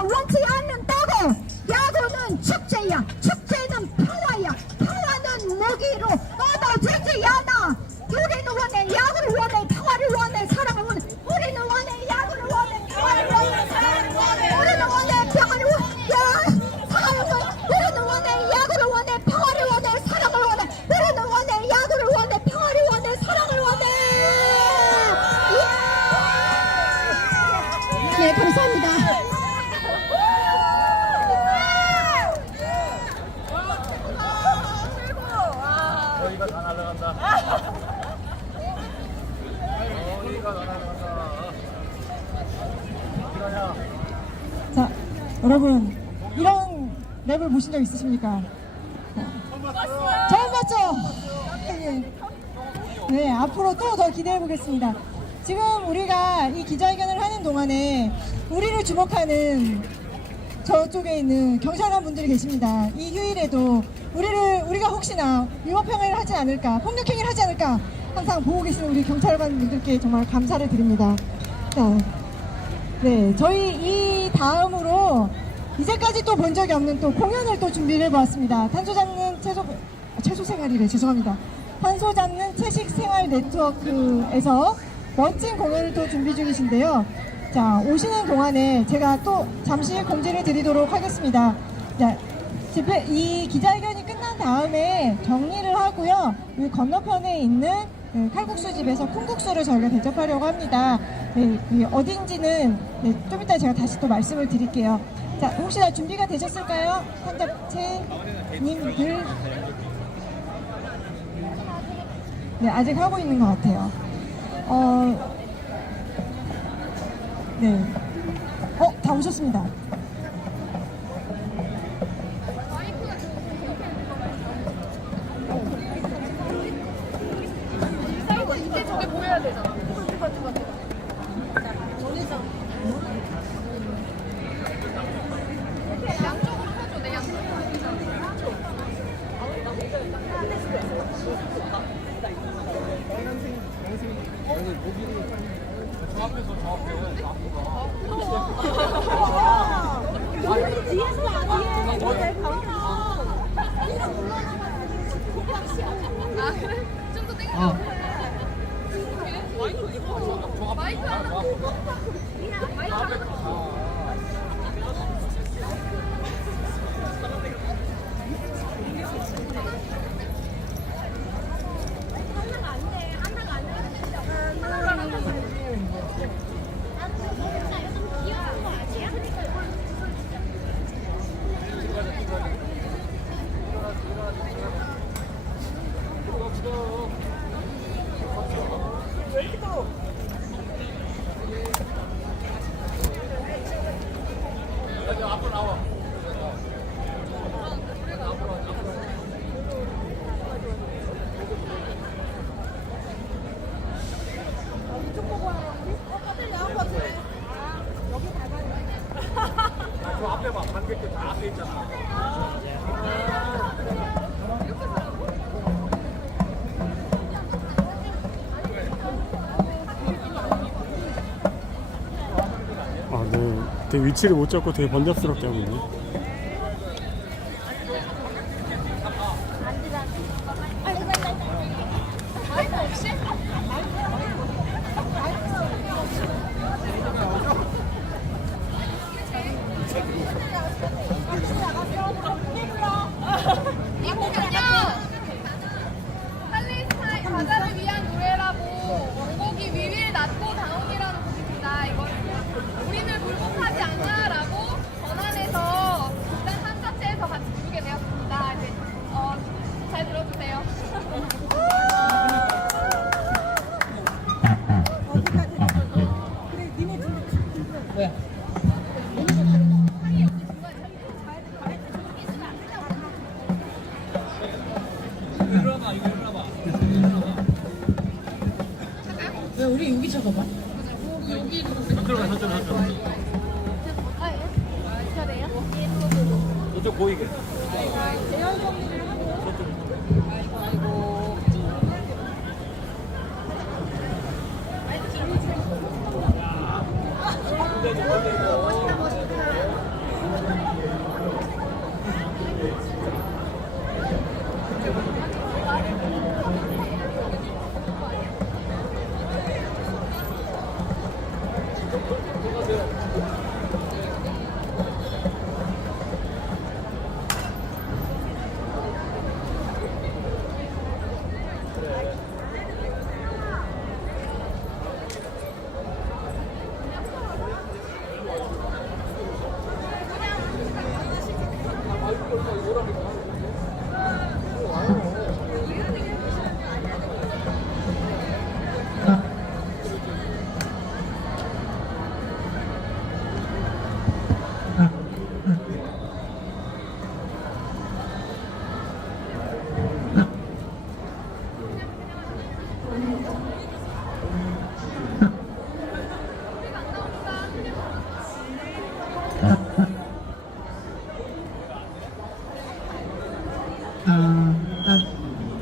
원치 않는다고. 야구는 축제야. 축제는 평화야. 평화는 무기로 얻어지지 않아. 우리는 원해 야구를 원해. 평화를 원해. 사랑을 원해. 우리는 원해 야구를 원해. 평화를 원해. 사랑을 원해. 우리는 원해 평화를 원해. 사랑을 원해. 우리는 원해 야구를 원해. 평화를 원해. 사랑을 원해. 우리는 원해 야구를 원해. 평화를 원해. 사랑을 원해. 네, 감사합니다. 저희가 다 날아간다. 저희가 날아간다. 어디가냐? 자, 여러분 이런 랩을 보신 적 있으십니까? 처음 봤죠? 네, 앞으로 또 더 기대해 보겠습니다. 지금 우리가 이 기자회견을 하는 동안에 우리를 주목하는 저쪽에 있는 경찰관 분들이 계십니다. 이 휴일에도 우리가 혹시나 위법행위를 하지 않을까, 폭력행위를 하지 않을까 항상 보고 계시는 우리 경찰관 분들께 정말 감사를 드립니다. 자, 네, 저희 이 다음으로 이제까지 또 본 적이 없는 또 공연을 또 준비를 해보았습니다. 탄소 잡는 채소 생활이래, 죄송합니다. 탄소 잡는 채식 생활 네트워크에서 멋진 공연을 또 준비 중이신데요. 자, 오시는 동안에 제가 또 잠시 공지를 드리도록 하겠습니다. 자, 이 기자회견이 끝난 다음에 정리를 하고요. 이 건너편에 있는 칼국수 집에서 콩국수를 저희가 대접하려고 합니다. 네, 어딘지는 좀 이따 제가 다시 또 말씀을 드릴게요. 자, 혹시 다 준비가 되셨을까요? 한잡채님들. 네, 아직 하고 있는 것 같아요. 네. 다 오셨습니다. 이때 저게 보여야 되잖아. 양쪽으로 서줘. 내 양쪽으로. 아 그래? 좀 더 땡겨. 마이크 하나. 마이크 하나. 아, 네. 되게 위치를 못 잡고 되게 번잡스럽게 하고 있네. 마이크 없이? 이 곡은요 팔레스타인 가자를 위한 노래라고 원곡이 We Will Not Go Down이라는 곡입니다. 이거는 우리는 굴복하지 않아라고 전환해서 극단 3자체에서 같이 부르게 되었습니다. 이제 잘 들어주세요. 왜 우리 여기 잡아봐? 저쪽 보이게.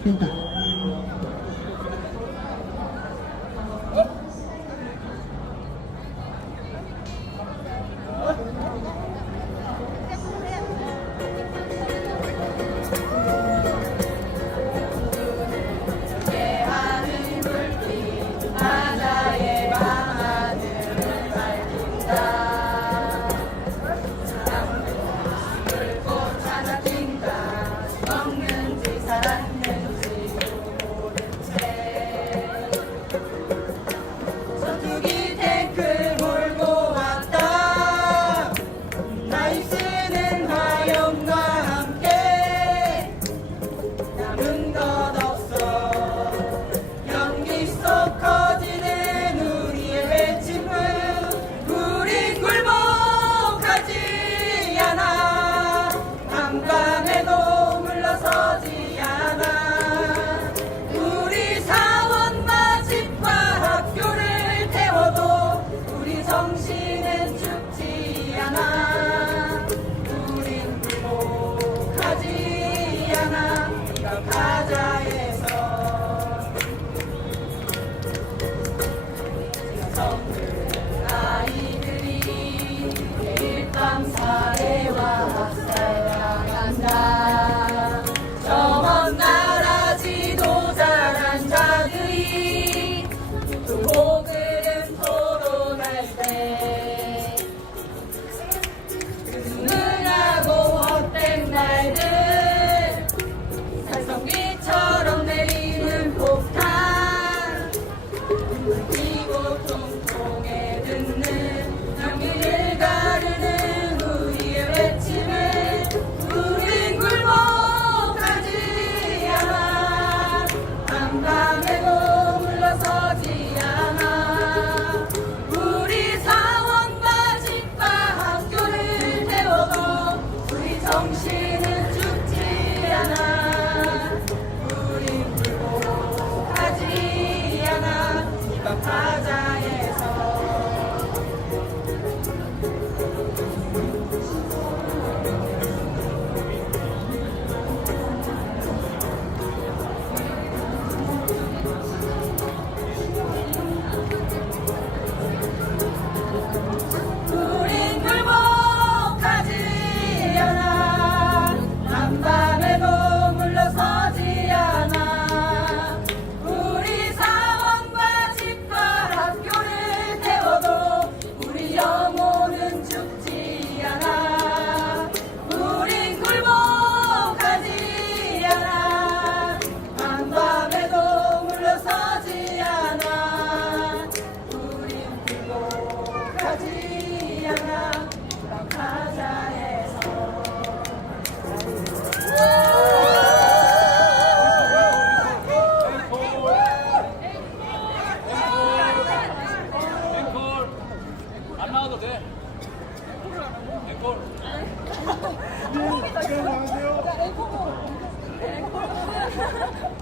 된다. 한밤에도 물러서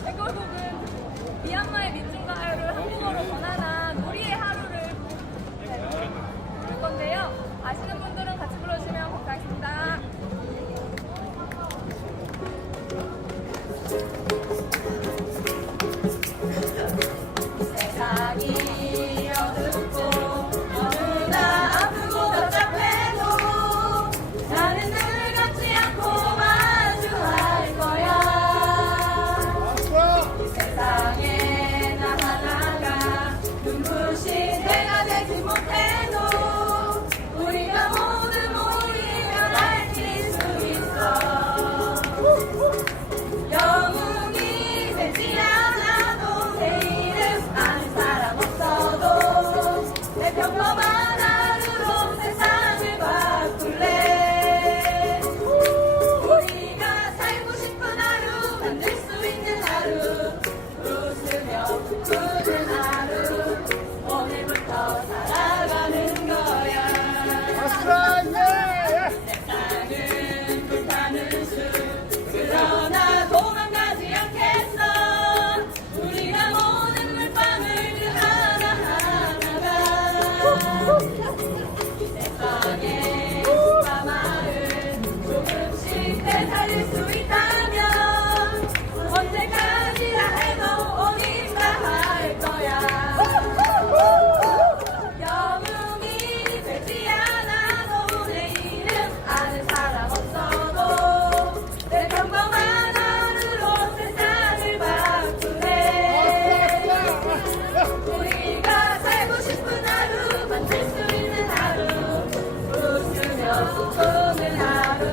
대걸곡은 미얀마의 민중과 하루를 한국어로 번안한 우리의 하루를 부를 건데요. 아시는 분들은 같이 불러주시면 감사하겠습니다. 세상이 어둡고 너무나 아프고 답답해도 나는 늘 갖지 않고 마주할 거야. 이 세상에 나 하나가 눈부신 해가 되지 못해도 우리가 모두 모이면 밝힐 수 있어. 영웅이 되지 않아도 내 이름 아는 사람 없어도 내 평범한 하루로 세상을 바꿀래. 우리가 살고 싶은 하루 만들 수 있는 하루 웃으며 웃는 하루 오늘부터 살아가는 거야. 세상은 불타는 숲 그러나 도망가지 않겠어. 우리가 모든 물방울 그 하나하나가 이 세상의 숲과 마을 조금씩 되살릴 수 있다면 언제까지나 해도 어딘가 할 거야. 영웅이 되지 않아도 내 이름 아는 사람 없어도 내 평범한 하루로 세상을 바꾸네. 우리가 살고 싶은 하루 만들 수 있는 하루 웃으며 웃는 하루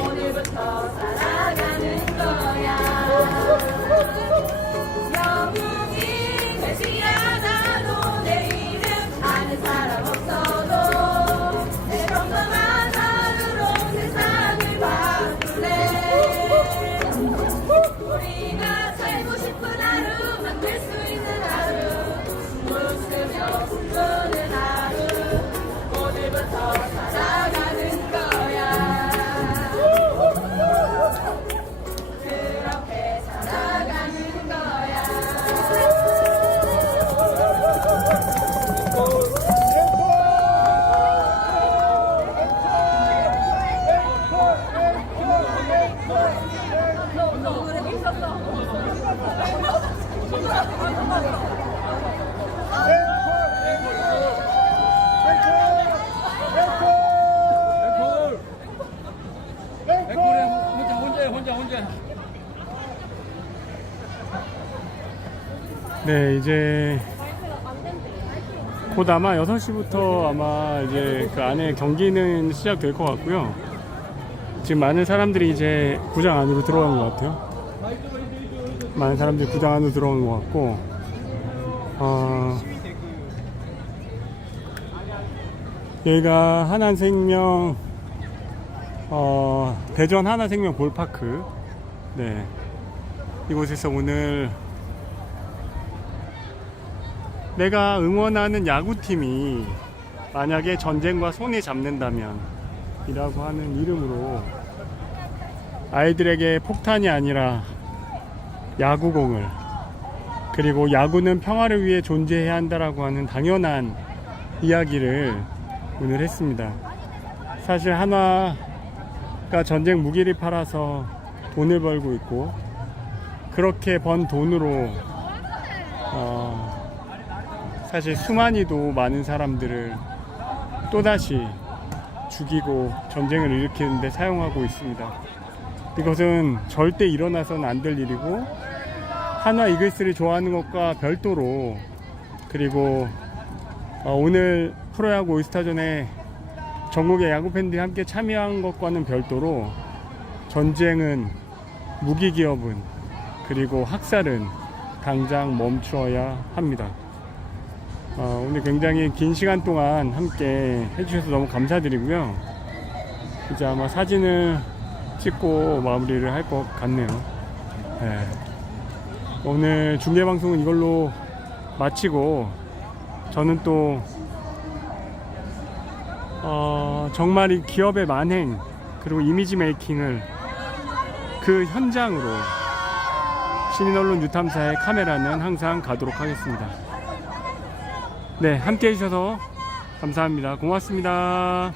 오늘부터 살아가는 거야. 영웅이 되지 않아도 내 이름 아는 사람 없어도 내 평범한 하루로 세상을 바꿀래. 우리가 살고 싶은 하루 만들 수 있는 하루 웃으며 웃는 하루 오늘부터 살아가는 거야. 그렇게 살아가는 거야. 너 노래 있었어. 네, 이제 곧 아마 6시부터 아마 이제 그 안에 경기는 시작될 것 같고요. 지금 많은 사람들이 이제 구장 안으로 들어간 것 같아요. 많은 사람들이 구장 안으로 들어간 것 같고, 여기가 하나생명, 대전 하나생명 볼파크. 네. 이곳에서 오늘 내가 응원하는 야구팀이 만약에 전쟁과 손에 잡는다면 이라고 하는 이름으로 아이들에게 폭탄이 아니라 야구공을, 그리고 야구는 평화를 위해 존재해야 한다라고 하는 당연한 이야기를 오늘 했습니다. 사실 한화가 전쟁 무기를 팔아서 돈을 벌고 있고, 그렇게 번 돈으로 사실 수많이도 많은 사람들을 또다시 죽이고 전쟁을 일으키는데 사용하고 있습니다. 이것은 절대 일어나서는 안 될 일이고, 한화 이글스를 좋아하는 것과 별도로, 그리고 오늘 프로야구 올스타전에 전국의 야구 팬들이 함께 참여한 것과는 별도로 전쟁은, 무기기업은, 그리고 학살은 당장 멈추어야 합니다. 오늘 굉장히 긴 시간 동안 함께 해주셔서 너무 감사드리고요. 이제 아마 사진을 찍고 마무리를 할 것 같네요. 네. 오늘 중계방송은 이걸로 마치고, 저는 또 정말 이 기업의 만행 그리고 이미지 메이킹을 그 현장으로 시민언론 뉴탐사의 카메라는 항상 가도록 하겠습니다. 네, 함께 해주셔서 감사합니다. 고맙습니다.